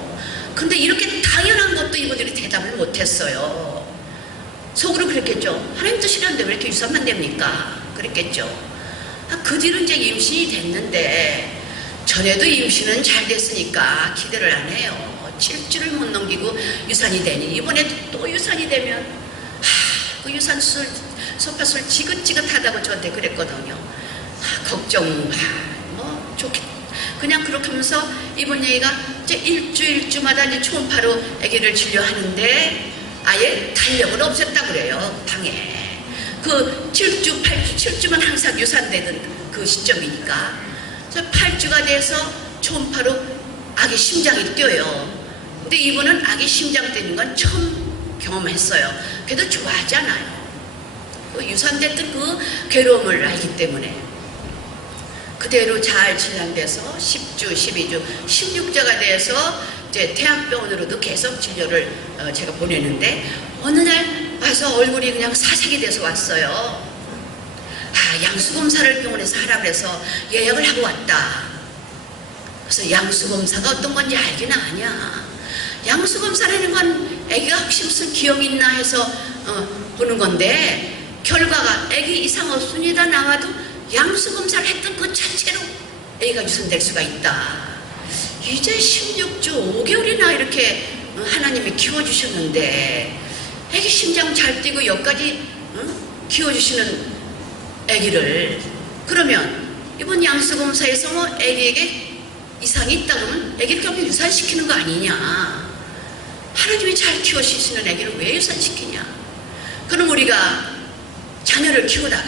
근데 이렇게 당연한 것도 이분들이 대답을 못했어요. 속으로 그랬겠죠. 하나님 뜻이라는데 왜 이렇게 유산만 됩니까? 그랬겠죠. 그 뒤로 이제 임신이 됐는데 전에도 임신은 잘 됐으니까 기대를 안 해요. 7주를 못 넘기고 유산이 되니 이번에 또 유산이 되면 그 유산술 소파술 지긋지긋하다고 저한테 그랬거든요. 걱정 뭐 좋겠 그냥 그렇게 하면서 이번 얘기가 이제 일주마다 이제 초음파로 아기를 진료하는데 아예 탄력을 없앴다고 그래요. 방에 그 7주 8주 7주만 항상 유산되던 그 시점이니까 8주가 돼서 초음파로 아기 심장이 뛰어요. 근데 이분은 아기 심장 뛰는 건 처음 경험했어요. 그래도 좋아하지 않아요. 그 유산됐던 그 괴로움을 알기 때문에 그대로 잘 진행돼서 10주, 12주, 16주가 돼서 이제 대학병원으로도 계속 진료를 제가 보내는데 어느 날 와서 얼굴이 그냥 사색이 돼서 왔어요. 양수검사를 병원에서 하라고 해서 예약을 하고 왔다. 그래서 양수검사가 어떤 건지 알긴 아냐. 양수검사라는 건 아기가 혹시 무슨 기억이 있나 해서 보는 건데 결과가 아기 이상 없습니다 나와도 양수검사를 했던 그 자체로 아기가 유산될 수가 있다. 이제 16주 5개월이나 이렇게 하나님이 키워주셨는데 아기 심장 잘 뛰고 여기까지 키워주시는 아기를 그러면 이번 양수검사에서 뭐 아기에게 이상이 있다 그러면 아기를 좀 유산시키는 거 아니냐. 하나님이 잘 키워주시는 아기를 왜 유산시키냐. 그럼 우리가 자녀를 키우다가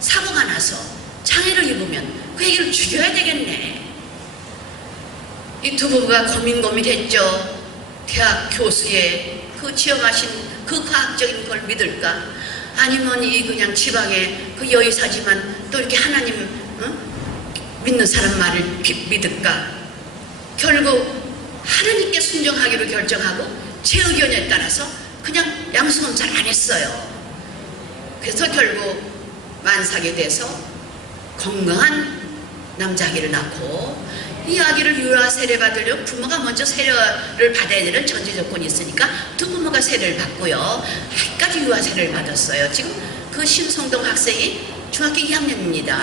사고가 나서 장애를 입으면 그 아기를 죽여야 되겠네. 이 두 부부가 고민했죠. 대학 교수의 그 지어가신 그 과학적인 걸 믿을까? 아니면 이 그냥 지방의 그 여의사지만 또 이렇게 하나님 믿는 사람 말을 믿을까? 결국 하나님께 순종하기로 결정하고 제 의견에 따라서 그냥 양수는 잘 안 했어요. 그래서 결국 만삭이 돼서 건강한 남자 아기를 낳고, 이 아기를 유아 세례 받으려면 부모가 먼저 세례를 받아야 되는 전제 조건이 있으니까 두 부모가 세례를 받고요. 아기까지 유아 세례를 받았어요. 지금 그 심성동 학생이 중학교 2학년입니다.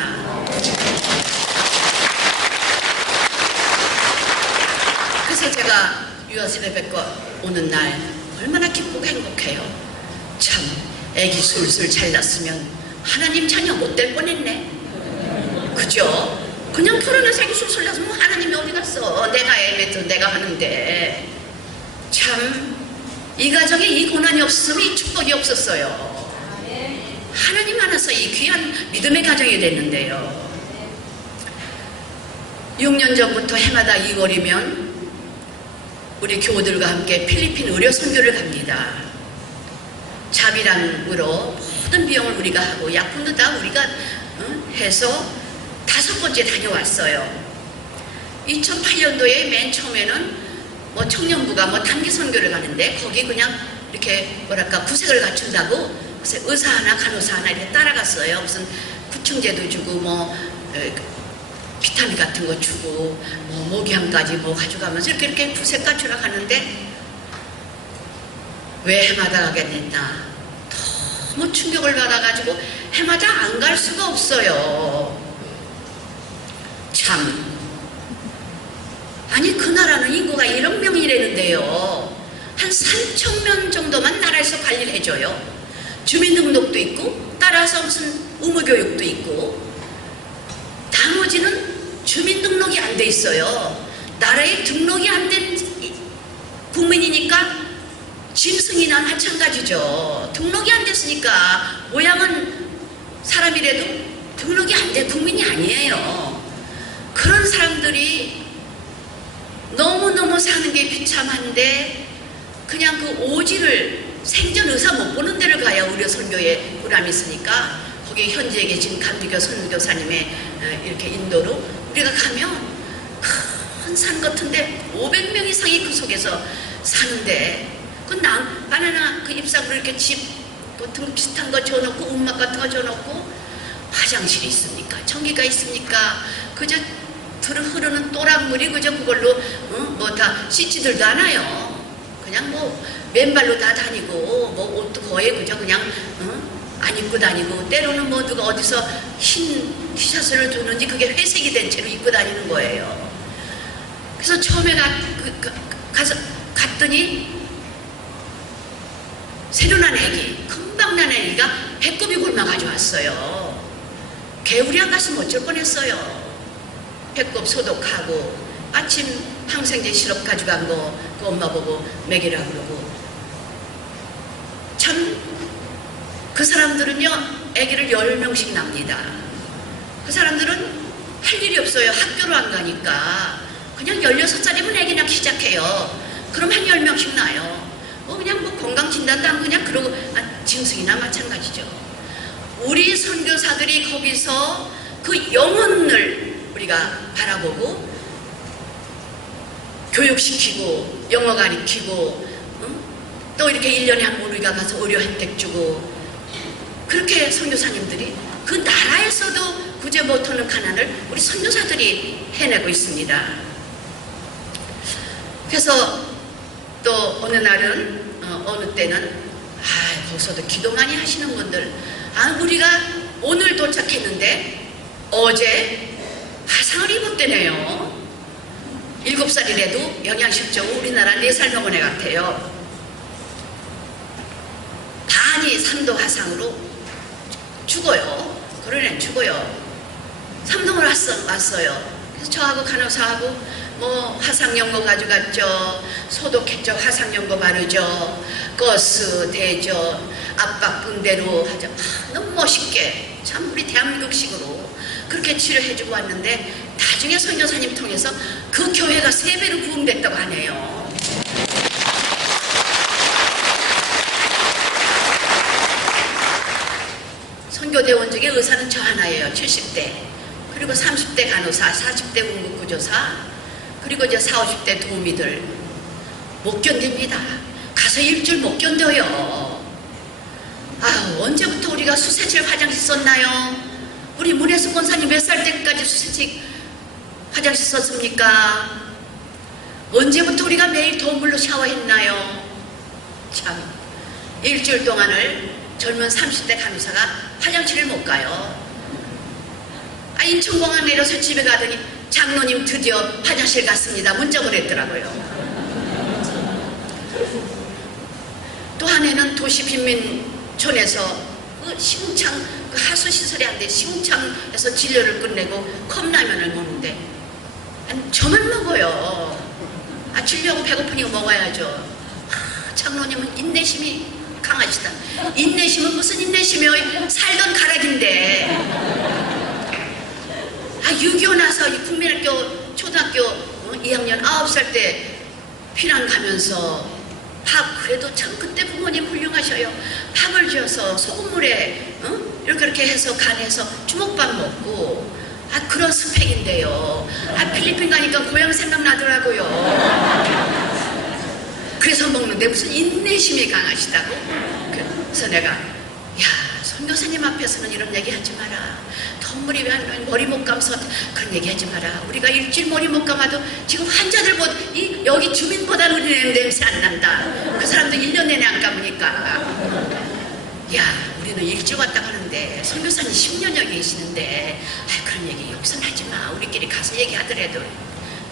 그래서 제가 유아 세례 받고 오는 날 얼마나 기쁘고 행복해요. 참, 애기 술술 잘 낳았으면 하나님 자녀 못 될 뻔했네. 그죠? 그냥 결혼해서 애기 술술 낳았으면 하나님이 어디 갔어? 내가 애매도 내가 하는데. 참, 이 가정에 이 고난이 없었으면 이 축복이 없었어요. 하나님 안에서 이 귀한 믿음의 가정이 됐는데요. 6년 전부터 해마다 2월이면 우리 교우들과 함께 필리핀 의료 선교를 갑니다. 자비랑으로 모든 비용을 우리가 하고 약품도 다 우리가 해서 5번째 다녀왔어요. 2008년도에 맨 처음에는 뭐 청년부가 뭐 단기 선교를 가는데 거기 그냥 이렇게 뭐랄까 구색을 갖춘다고 그래서 의사 하나 간호사 하나 이렇게 따라갔어요. 무슨 구충제도 주고 뭐 비타민 같은 거 주고 뭐 모기향까지 뭐 가져가면서 이렇게 구색 갖추러 가는데 왜 해마다 가게 됐나? 너무 충격을 받아가지고 해마다 안 갈 수가 없어요. 참, 아니 그 나라는 인구가 1억 명이라는데요. 한 3,000명 정도만 나라에서 관리를 해줘요. 주민등록도 있고 따라서 무슨 의무교육도 있고, 나머지는 주민등록이 안 돼 있어요. 나라에 등록이 안 된 국민이니까 짐승이나 마찬가지죠. 등록이 안 됐으니까 모양은 사람이라도 등록이 안 된 국민이 아니에요. 그런 사람들이 너무너무 사는 게 비참한데 그냥 그 오지를 생전 의사 못 보는 데를 가야 의료 선교에 보람이 있으니까 거기 현지에 계신 감리교 선교사님의 이렇게 인도로 우리가 가면 큰 산 같은데 500명 이상이 그 속에서 사는데 그 바나나 그 잎사귀로 이렇게 집 같은 비슷한 거 줘놓고 움막 같은 거 줘놓고 화장실이 있습니까? 전기가 있습니까? 그저 흐르는 또랑물이 그저 그걸로 뭐 다 씻지들도 않아요. 그냥 뭐 맨발로 다 다니고 뭐 옷도 거의 그저 그냥 안 입고 다니고, 때로는 뭐 누가 어디서 흰 티셔츠를 두는지 그게 회색이 된 채로 입고 다니는 거예요. 그래서 처음에 갔더니 새로 난 애기, 금방 난 애기가 배꼽이 굶어가지고 왔어요. 개울이 안 갔으면 어쩔 뻔했어요. 배꼽 소독하고 아침 항생제 시럽 가져간 거 그 엄마 보고 먹이라 그러고. 참, 그 사람들은요 아기를 10명씩 낳습니다. 그 사람들은 할 일이 없어요. 학교를 안 가니까 그냥 16살이면 아기 낳기 시작해요. 그럼 한 10명씩 낳아요. 그냥 뭐 건강진단도 안 그냥 그러고 짐승이나 마찬가지죠. 우리 선교사들이 거기서 그 영혼을 우리가 바라보고 교육시키고 영어 가르치고 또 이렇게 1년에 한 번 우리가 가서 의료 혜택 주고, 그렇게 선교사님들이 그 나라에서도 구제 못하는 가난을 우리 선교사들이 해내고 있습니다. 그래서 또 어느 날은 어느 때는 거기서도 기도 많이 하시는 분들, 우리가 오늘 도착했는데 어제 화상을 입었대네요. 7살이라도 영양실적으로 우리나라 4살 먹은 애 같아요. 단이 3도 화상으로 죽어요. 그런 애는 죽어요. 3동을 왔어요. 그래서 저하고 간호사하고 뭐 화상연고 가져갔죠. 소독했죠. 화상연고 바르죠. 가스 대죠. 압박붕대로 하죠. 너무 멋있게 참 우리 대한민국식으로 그렇게 치료해주고 왔는데 나중에 선교사님 통해서 그 교회가 3배로 부흥됐다고 하네요. 선교대원 중에 의사는 저 하나예요. 70대. 그리고 30대 간호사, 40대 응급구조사, 그리고 이제 40, 50대 도우미들 못 견딥니다. 가서 일주일 못 견뎌요. 아유, 언제부터 우리가 수세질 화장실 썼나요? 우리 문혜숙 권사님 몇 살 때까지 수세질 화장실 썼습니까? 언제부터 우리가 매일 더운물로 샤워했나요? 참, 일주일 동안을 젊은 30대 간호사가 화장실을 못 가요. 인천공항 내려서 집에 가더니 장로님 드디어 화장실 갔습니다. 문자 보냈더라고요. 또 한 해는 도시 빈민촌에서 그 시궁창, 그 하수 시설이 안 돼 시궁창에서 진료를 끝내고 컵라면을 먹는데 저만 먹어요. 진료하고 배고프니까 먹어야죠. 장로님은 인내심이 강하시다. 인내심은 무슨 인내심이요? 살던 가락인데. 6.25 나서 국민학교 초등학교 2학년 9살 때 피난 가면서 밥, 그래도 참 그때 부모님 훌륭하셔요. 밥을 지어서 소금물에 이렇게 해서 간해서 주먹밥 먹고 그런 스펙인데요. 필리핀 가니까 고향 생각나더라고요. 그래서 먹는데 무슨 인내심이 강하시다고? 그래서 내가 선교사님 앞에서는 이런 얘기 하지 마라. 덤물이 머리 못 감서 그런 얘기 하지 마라. 우리가 일주일 머리 못 감아도 지금 환자들보다 여기 주민보다 우리 냄새 안 난다. 그 사람도 1년 내내 안 감으니까. 우리는 일주일 왔다 가는데 선교사님 10년 여기 계시는데 그런 얘기 여기서는 하지 마. 우리끼리 가서 얘기하더라도.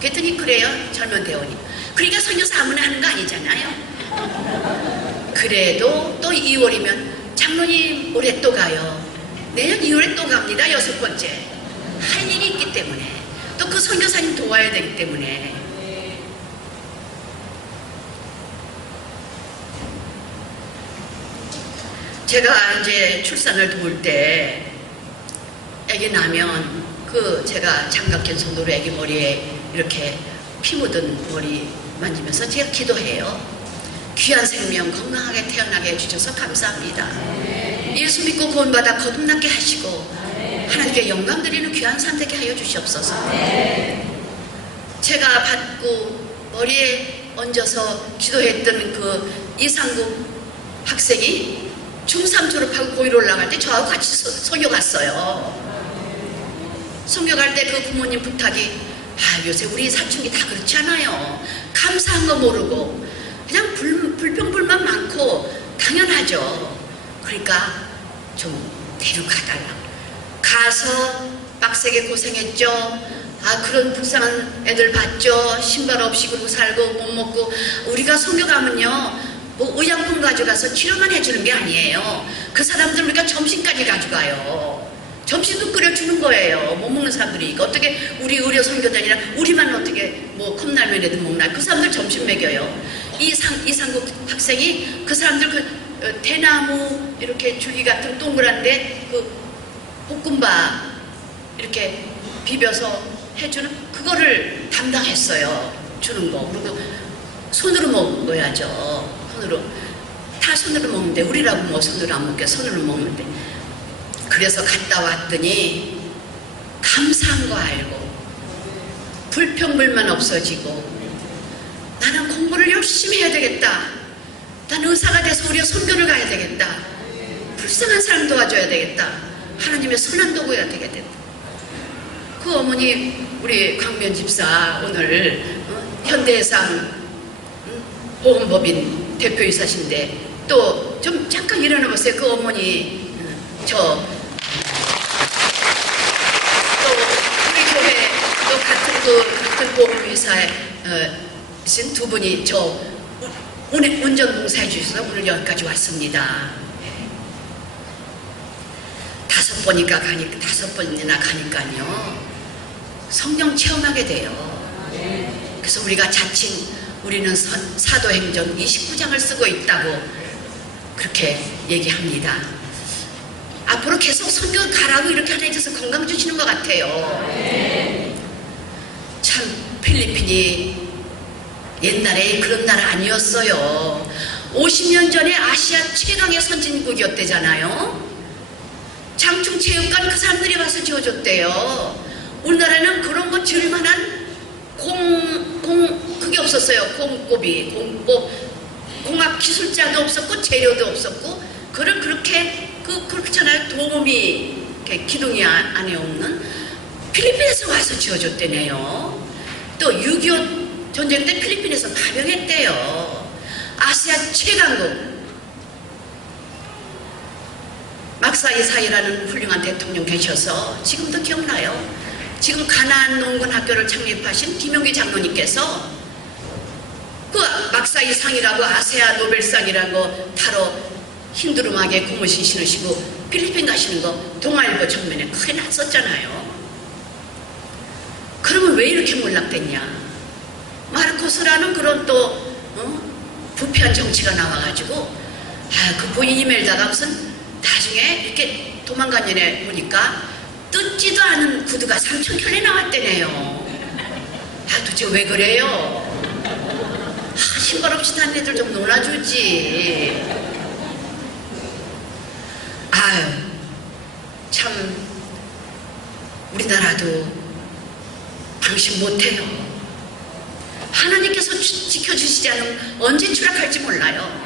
그랬더니 그래요. 젊은 대원이. 그러니까 선교사 아무나 하는 거 아니잖아요. 그래도 또 2월이면 장로님 올해 또 가요. 내년 2월에 또 갑니다. 6번째. 할 일이 있기 때문에 또 그 선교사님 도와야 되기 때문에. 제가 이제 출산을 도울 때 애기 나면 제가 장갑 낀 손으로 애기 머리에 이렇게 피 묻은 머리 만지면서 제가 기도해요. 귀한 생명 건강하게 태어나게 해주셔서 감사합니다. 예수 믿고 구원받아 거듭나게 하시고 하나님께 영광 드리는 귀한 삶 되게 하여 주시옵소서. 제가 받고 머리에 얹어서 기도했던 그 이상국 학생이 중3 졸업하고 고1 올라갈 때 저하고 같이 선교 갔어요. 선교 갈 때 그 부모님 부탁이 요새 우리 사춘기 다 그렇지 않아요. 감사한 거 모르고 그냥 불평불만 많고 당연하죠. 그러니까 좀 데려가달라. 가서 빡세게 고생했죠. 그런 불쌍한 애들 봤죠. 신발 없이 그러고 살고 못 먹고. 우리가 선교 가면요 뭐 의약품 가져가서 치료만 해주는 게 아니에요. 그 사람들 우리가 점심까지 가져가요. 점심도 끓여주는 거예요. 못 먹는 사람들이. 어떻게 우리 의료 선교단이라 우리만 어떻게 뭐 컵라면에도 먹나. 그 사람들 점심 먹여요. 이상국 학생이 그 사람들 대나무 이렇게 줄기 같은 동그란데 볶음밥 이렇게 비벼서 해주는 그거를 담당했어요. 주는 거. 그리고 손으로 먹어야죠. 손으로. 다 손으로 먹는데 우리라고 뭐 손으로 안 먹게 손으로 먹는데. 그래서 갔다 왔더니 감사한 거 알고 불평불만 없어지고 나는 공부를 열심히 해야 되겠다. 나는 의사가 돼서 우리가 선교를 가야 되겠다. 불쌍한 사람 도와줘야 되겠다. 하나님의 선한 도구가 되겠다. 그 어머니 우리 광변 집사 오늘 현대해상 보건법인 대표이사신데 또 좀 잠깐 일어나 보세요. 그 어머니 또 우리 교회 또 같은 보험회사에 신 두 분이 운전 봉사해 주셔서 오늘 여기까지 왔습니다. 5번이나 가니까요 성령 체험하게 돼요. 그래서 우리가 자칭 우리는 사도행전 29장을 쓰고 있다고 그렇게 얘기합니다. 앞으로 계속 선교 가라고 이렇게 하나 해줘서 건강 주시는 것 같아요. 참 필리핀이 옛날에 그런 나라 아니었어요. 50년 전에 아시아 최강의 선진국이었대잖아요. 장충체육관 그 사람들이 와서 지어줬대요. 우리나라는 그런 거 지을 만한 그게 없었어요. 공법 공학 기술자도 없었고 재료도 없었고 그걸 그렇게 그렇잖아요. 도움이 이렇게 기둥이 안에 없는 필리핀에서 와서 지어줬대네요. 또 6.25 전쟁 때 필리핀에서 파병했대요. 아시아 최강국 막사이사이라는 훌륭한 대통령 계셔서 지금도 기억나요. 지금 가나안 농군 학교를 창립하신 김용기 장로님께서 그 막사이상이라고 아세아 노벨상이라고 타로 힌두 음악에 고무신 신으시고 필리핀 가시는 거 동아일보 전면에 크게 났었잖아요. 그러면 왜 이렇게 몰락됐냐? 마르코스라는 그런 또 부패한 정치가 나와가지고 그 본인 이메일다가 무슨 나중에 이렇게 도망간 년에 보니까 뜯지도 않은 구두가 3,000켤레 나왔대네요. 도대체 왜 그래요? 신발 없이 다니는 애들 좀 놀아주지. 참 우리나라도 방식 못해요. 하나님께서 지켜주시지 않으면 언제 추락할지 몰라요.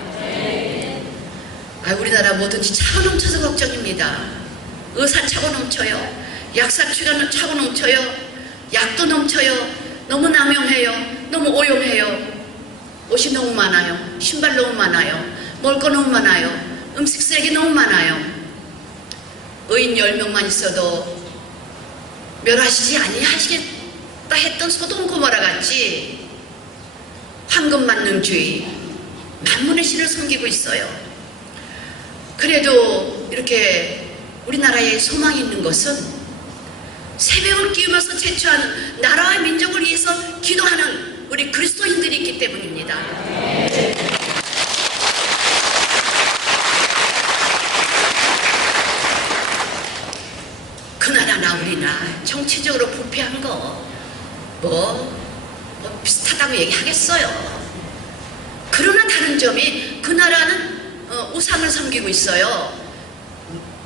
우리나라 뭐든지 차고 넘쳐서 걱정입니다. 의사 차고 넘쳐요. 약사 차고 넘쳐요. 약도 넘쳐요. 너무 남용해요. 너무 오용해요. 옷이 너무 많아요. 신발 너무 많아요. 먹을 거 너무 많아요. 음식 쓰레기 너무 많아요. 의인 10명만 있어도 멸하시지 아니하시겠다 했던 소돔 고모라 같이 황금만능주의 만문의 신을 섬기고 있어요. 그래도 이렇게 우리나라에 소망이 있는 것은 새벽을 끼우면서 제초하는 나라와 민족을 위해서 기도하는 우리 그리스도인들이 있기 때문입니다. 그 나라나 우리나 정치적으로 부패한 거 뭐 비슷하다고 얘기하겠어요. 그러나 다른 점이 그 나라는 우상을 섬기고 있어요.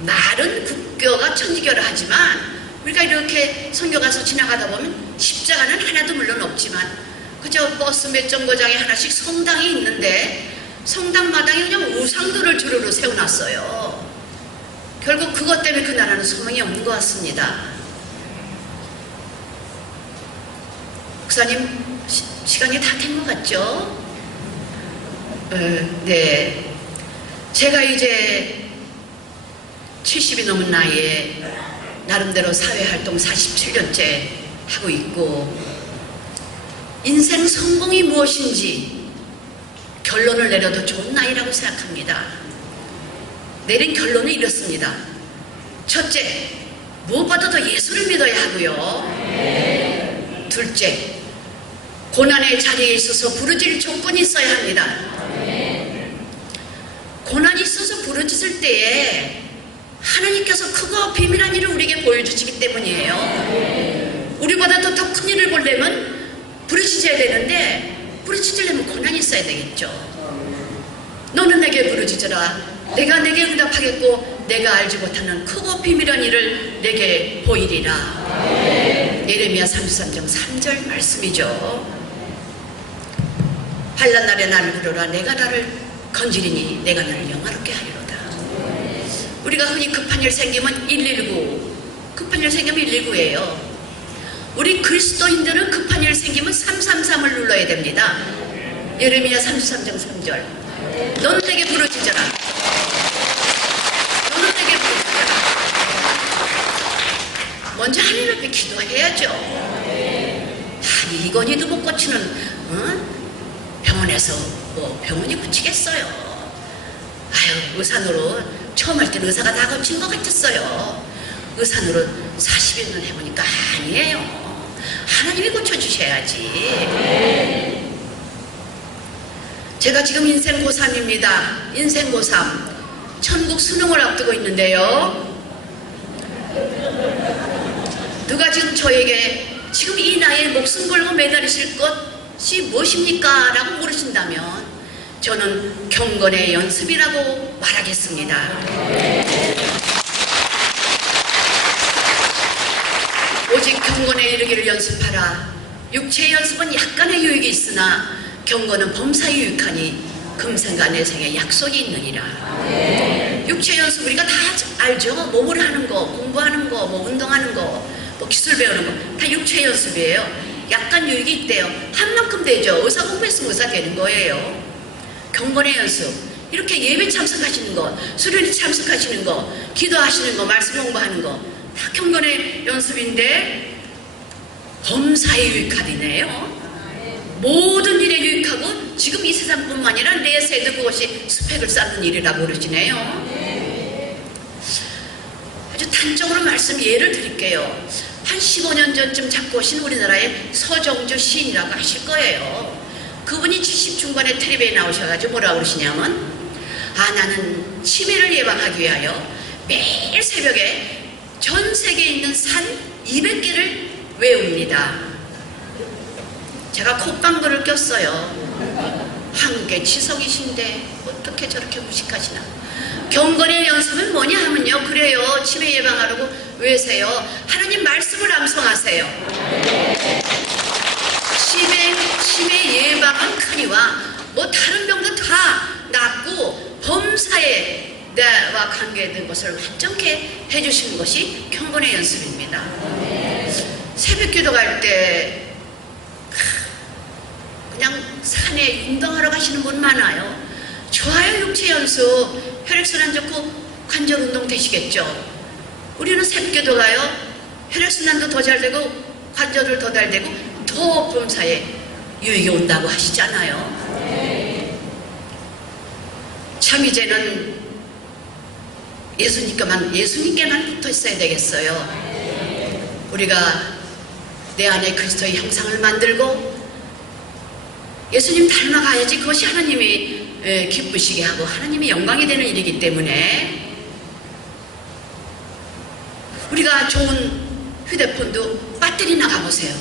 말은 국교가 천지교라 하지만 우리가 이렇게 선교 가서 지나가다 보면 십자가는 하나도 물론 없지만 그저 버스 몇 정거장에 하나씩 성당이 있는데 성당 마당에 그냥 우상들을 주르르 세워놨어요. 결국 그것 때문에 그 나라는 소망이 없는 것 같습니다. 목사님 시간이 다 된 것 같죠? 네. 제가 이제 70이 넘은 나이에 나름대로 사회활동 47년째 하고 있고 인생 성공이 무엇인지 결론을 내려도 좋은 나이라고 생각합니다. 내린 결론은 이렇습니다. 첫째, 무엇보다도 예수를 믿어야 하고요. 둘째, 고난의 자리에 있어서 부르짖을 조건이 있어야 합니다. 고난이 있어서 부르짖을 때에 하나님께서 크고 비밀한 일을 우리에게 보여주시기 때문이에요. 우리보다도 더 큰 일을 보려면 부르짖어야 되는데 부르짖으려면 고난이 있어야 되겠죠. 너는 내게 부르짖으라. 내가 내게 응답하겠고 내가 알지 못하는 크고 비밀한 일을 내게 보이리라. 예레미야 33장 3절 말씀이죠. 환난 날에 나를 부르라. 내가 나를 건지리니 내가 나를 영화롭게 하리로다. 우리가 흔히 급한 일 생기면 119, 급한 일 생기면 119예요. 우리 그리스도인들은 급한 일 생기면 333을 눌러야 됩니다. 예레미야 33장 3절. 너는 내게 부르짖어라. 너는 내게 부르짖어라. 먼저 하나님 앞에 기도해야죠. 이건희도 못 고치는 병원에서 병원이 고치겠어요. 의사노로 처음 할 때는 의사가 다 고친 것 같았어요. 의사노로 40여 년 해보니까 아니에요. 하나님이 고쳐주셔야지. 제가 지금 인생 고3입니다. 인생 고3. 천국 수능을 앞두고 있는데요. 누가 지금 저에게 지금 이 나이에 목숨 걸고 매달리실 것이 무엇입니까? 라고 물으신다면 저는 경건의 연습이라고 말하겠습니다. 오직 경건에 이르기를 연습하라. 육체의 연습은 약간의 유익이 있으나 경건은 범사에 유익하니 금생과 내생에 약속이 있느니라. 육체 연습 우리가 다 알죠. 몸을 하는 거, 공부하는 거, 뭐 운동하는 거, 뭐 기술 배우는 거 다 육체 연습이에요. 약간 유익이 있대요. 한 만큼 되죠. 의사 공부했으면 의사 되는 거예요. 경건의 연습, 이렇게 예배 참석하시는 거, 수련회 참석하시는 거, 기도하시는 거, 말씀 공부하는 거 다 경건의 연습인데 범사에 유익하리네요. 모든 일에 유익하고 지금 이 세상뿐만 아니라 내세도 그것이 스펙을 쌓는 일이라고 그러시네요. 아주 단적으로 말씀 예를 드릴게요. 한 15년 전쯤 작고 오신 우리나라의 서정주 시인이라고 하실 거예요. 그분이 70 중반에 텔레비에 나오셔가지고 뭐라고 그러시냐면, 나는 치매를 예방하기 위하여 매일 새벽에 전 세계에 있는 산 200개를 외웁니다. 제가 콧방귀를 꼈어요. 한국의 지성이신데 어떻게 저렇게 무식하시나. 경건의 연습은 뭐냐 하면요, 그래요. 치매 예방하려고 외세요. 하나님 말씀을 암송하세요. 치매 예방은 크니와 뭐 다른 병도 다 낫고 범사에 나와 관계된 것을 완전케 해주시는 것이 경건의 연습입니다. 새벽 기도 갈 때 그냥 산에 운동하러 가시는 분 많아요. 좋아요. 육체 연습, 혈액순환 좋고 관절 운동 되시겠죠. 우리는 새벽 기도 가요. 혈액순환도 더 잘 되고 관절을 더 잘 되고 더 범사에 유익이 온다고 하시잖아요. 참 이제는 예수님께만 붙어 있어야 되겠어요. 우리가 내 안에 그리스도의 형상을 만들고 예수님 닮아가야지 그것이 하나님이 기쁘시게 하고 하나님이 영광이 되는 일이기 때문에 우리가 좋은 휴대폰도 배터리 나가보세요.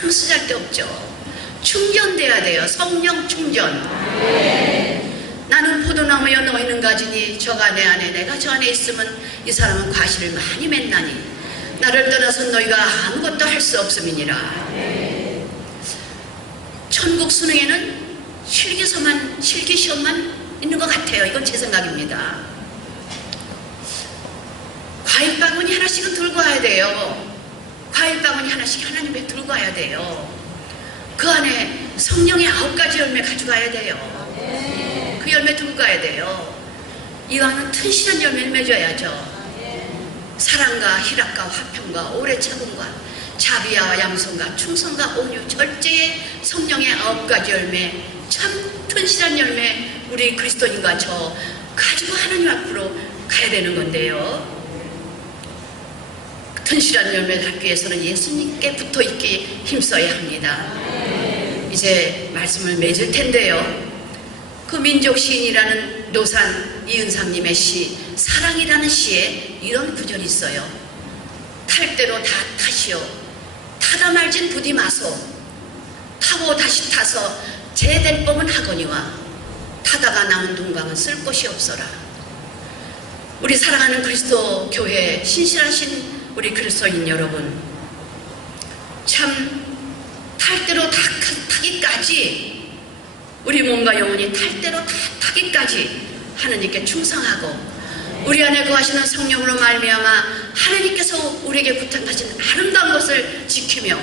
아무 쓰잘데없죠. 충전돼야 돼요. 성령 충전. 나는 포도나무에 너희는 가지니 저가 내 안에 내가 저 안에 있으면 이 사람은 과실을 많이 맺나니 나를 떠나서 너희가 아무것도 할 수 없음이니라. 천국 수능에는 실기시험만 있는 것 같아요. 이건 제 생각입니다. 과일바구니 하나씩은 들고 와야 돼요. 과일바구니 하나씩 하나님께 들고 와야 돼요. 그 안에 성령의 9가지 열매 가져가야 돼요. 그 열매 들고 가야 돼요. 이왕은 튼실한 열매를 맺어야죠. 사랑과 희락과 화평과 오래 참음과 자비와 양성과 충성과 온유 절제의 성령의 9가지 열매, 참 튼실한 열매 우리 그리스도인과 저 가지고 하나님 앞으로 가야 되는 건데요. 튼실한 열매를 갖기 위해서는 예수님께 붙어있기 힘써야 합니다. 이제 말씀을 맺을 텐데요. 그 민족 시인이라는 노산 이은상님의 시 사랑이라는 시에 이런 구절이 있어요. 탈 대로 다 타시오. 타다 말진 부디 마소. 타고 다시 타서 제된 법은 하거니와 타다가 남은 동강은 쓸 곳이 없어라. 우리 사랑하는 그리스도 교회 신실하신 우리 그리스도인 여러분, 참 탈 대로 다 타기까지 우리 몸과 영혼이 탈 대로 다 타기까지 하나님께 충성하고 우리 안에 거하시는 성령으로 말미암아 하나님께서 우리에게 부탁하신 아름다운 것을 지키며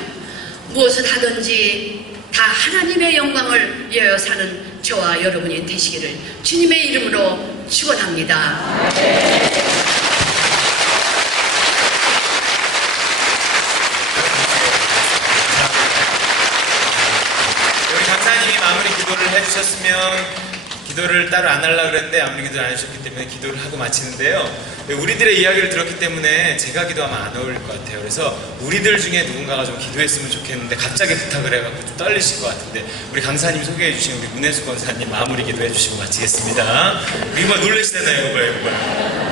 무엇을 하든지 다 하나님의 영광을 위하여 사는 저와 여러분이 되시기를 주님의 이름으로 축원합니다. 우리 강사님이 마무리 기도를 해주셨으면 기도를 따로 안 하려고 그랬는데 아무리 기도를 안 해주셨기 때문에 기도를 하고 마치는데요. 우리들의 이야기를 들었기 때문에 제가 기도하면 안 어울릴 것 같아요. 그래서 우리들 중에 누군가가 좀 기도했으면 좋겠는데 갑자기 부탁을 해갖고 좀 떨리실 것 같은데 우리 강사님이 소개해 주신 우리 문혜숙 권사님 마무리 기도해 주시고 마치겠습니다. 이거 놀라시잖아요. 이거 봐요.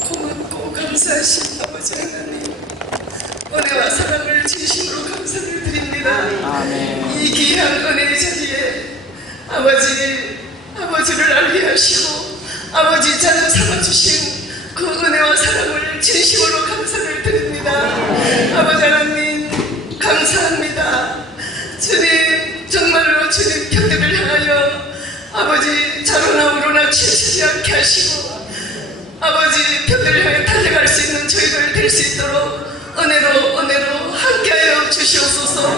고맙고 감사하신 아버지 하나님, 은혜와 사랑을 진심으로 감사를 드립니다. 아멘. 이 귀한 은혜의 자리에 아버지를 알게 하시고 아버지 자녀 삼아주신 그 은혜와 사랑을 진심으로 감사를 드립니다. 아버지 하나님 감사합니다. 주님 정말로 주님 편들을 향하여 아버지 자로나 우로나 치우치지 않게 하시고 아버지 편들을 향해 달려갈 수 있는 저희들 될 수 있도록 은혜로 함께하여 주시옵소서.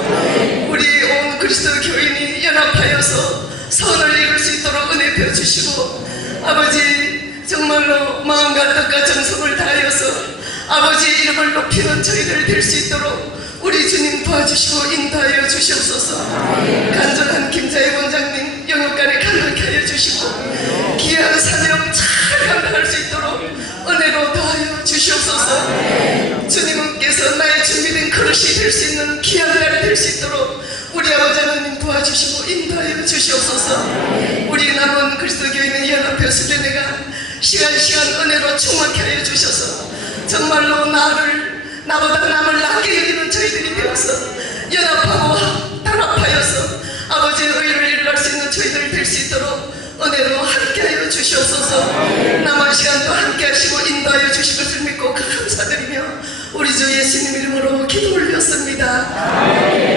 우리 온 그리스도 교인이 연합하여서 선을 이룰 수 있도록 은혜 베어주시고 아버지 정말로 마음과 뜻과 정성을 다하여서 아버지 이름을 높이는 저희들 될 수 있도록 우리 주님 도와주시고 인도하여 주시옵소서. 간절한 김자희 원장님 영역간에 강하게 하여 주시고 귀한 사명 잘 감당할 수 있도록 은혜로 도와여 주시옵소서. 주님께서 나의 준비된 그릇이 될 수 있는 귀한 날이 될 수 있도록 우리 아버지 하나님 도와주시고 인도하여 주시옵소서. 우리 남은 그리스도 교인의 연합했을 때 내가 시간 은혜로 충만케 하여 주셔서 정말로 나보다 남을 낮게 여기는 저희들이 되어서 연합하고 단합하여서 아버지의 의를 일어날 수 있는 저희들 될 수 있도록 은혜로 함께하여 주시옵소서. 남은 시간도 함께하시고 인도하여 주실 것을 믿고 감사드리며 우리 주 예수님 이름으로 기도 올렸습니다.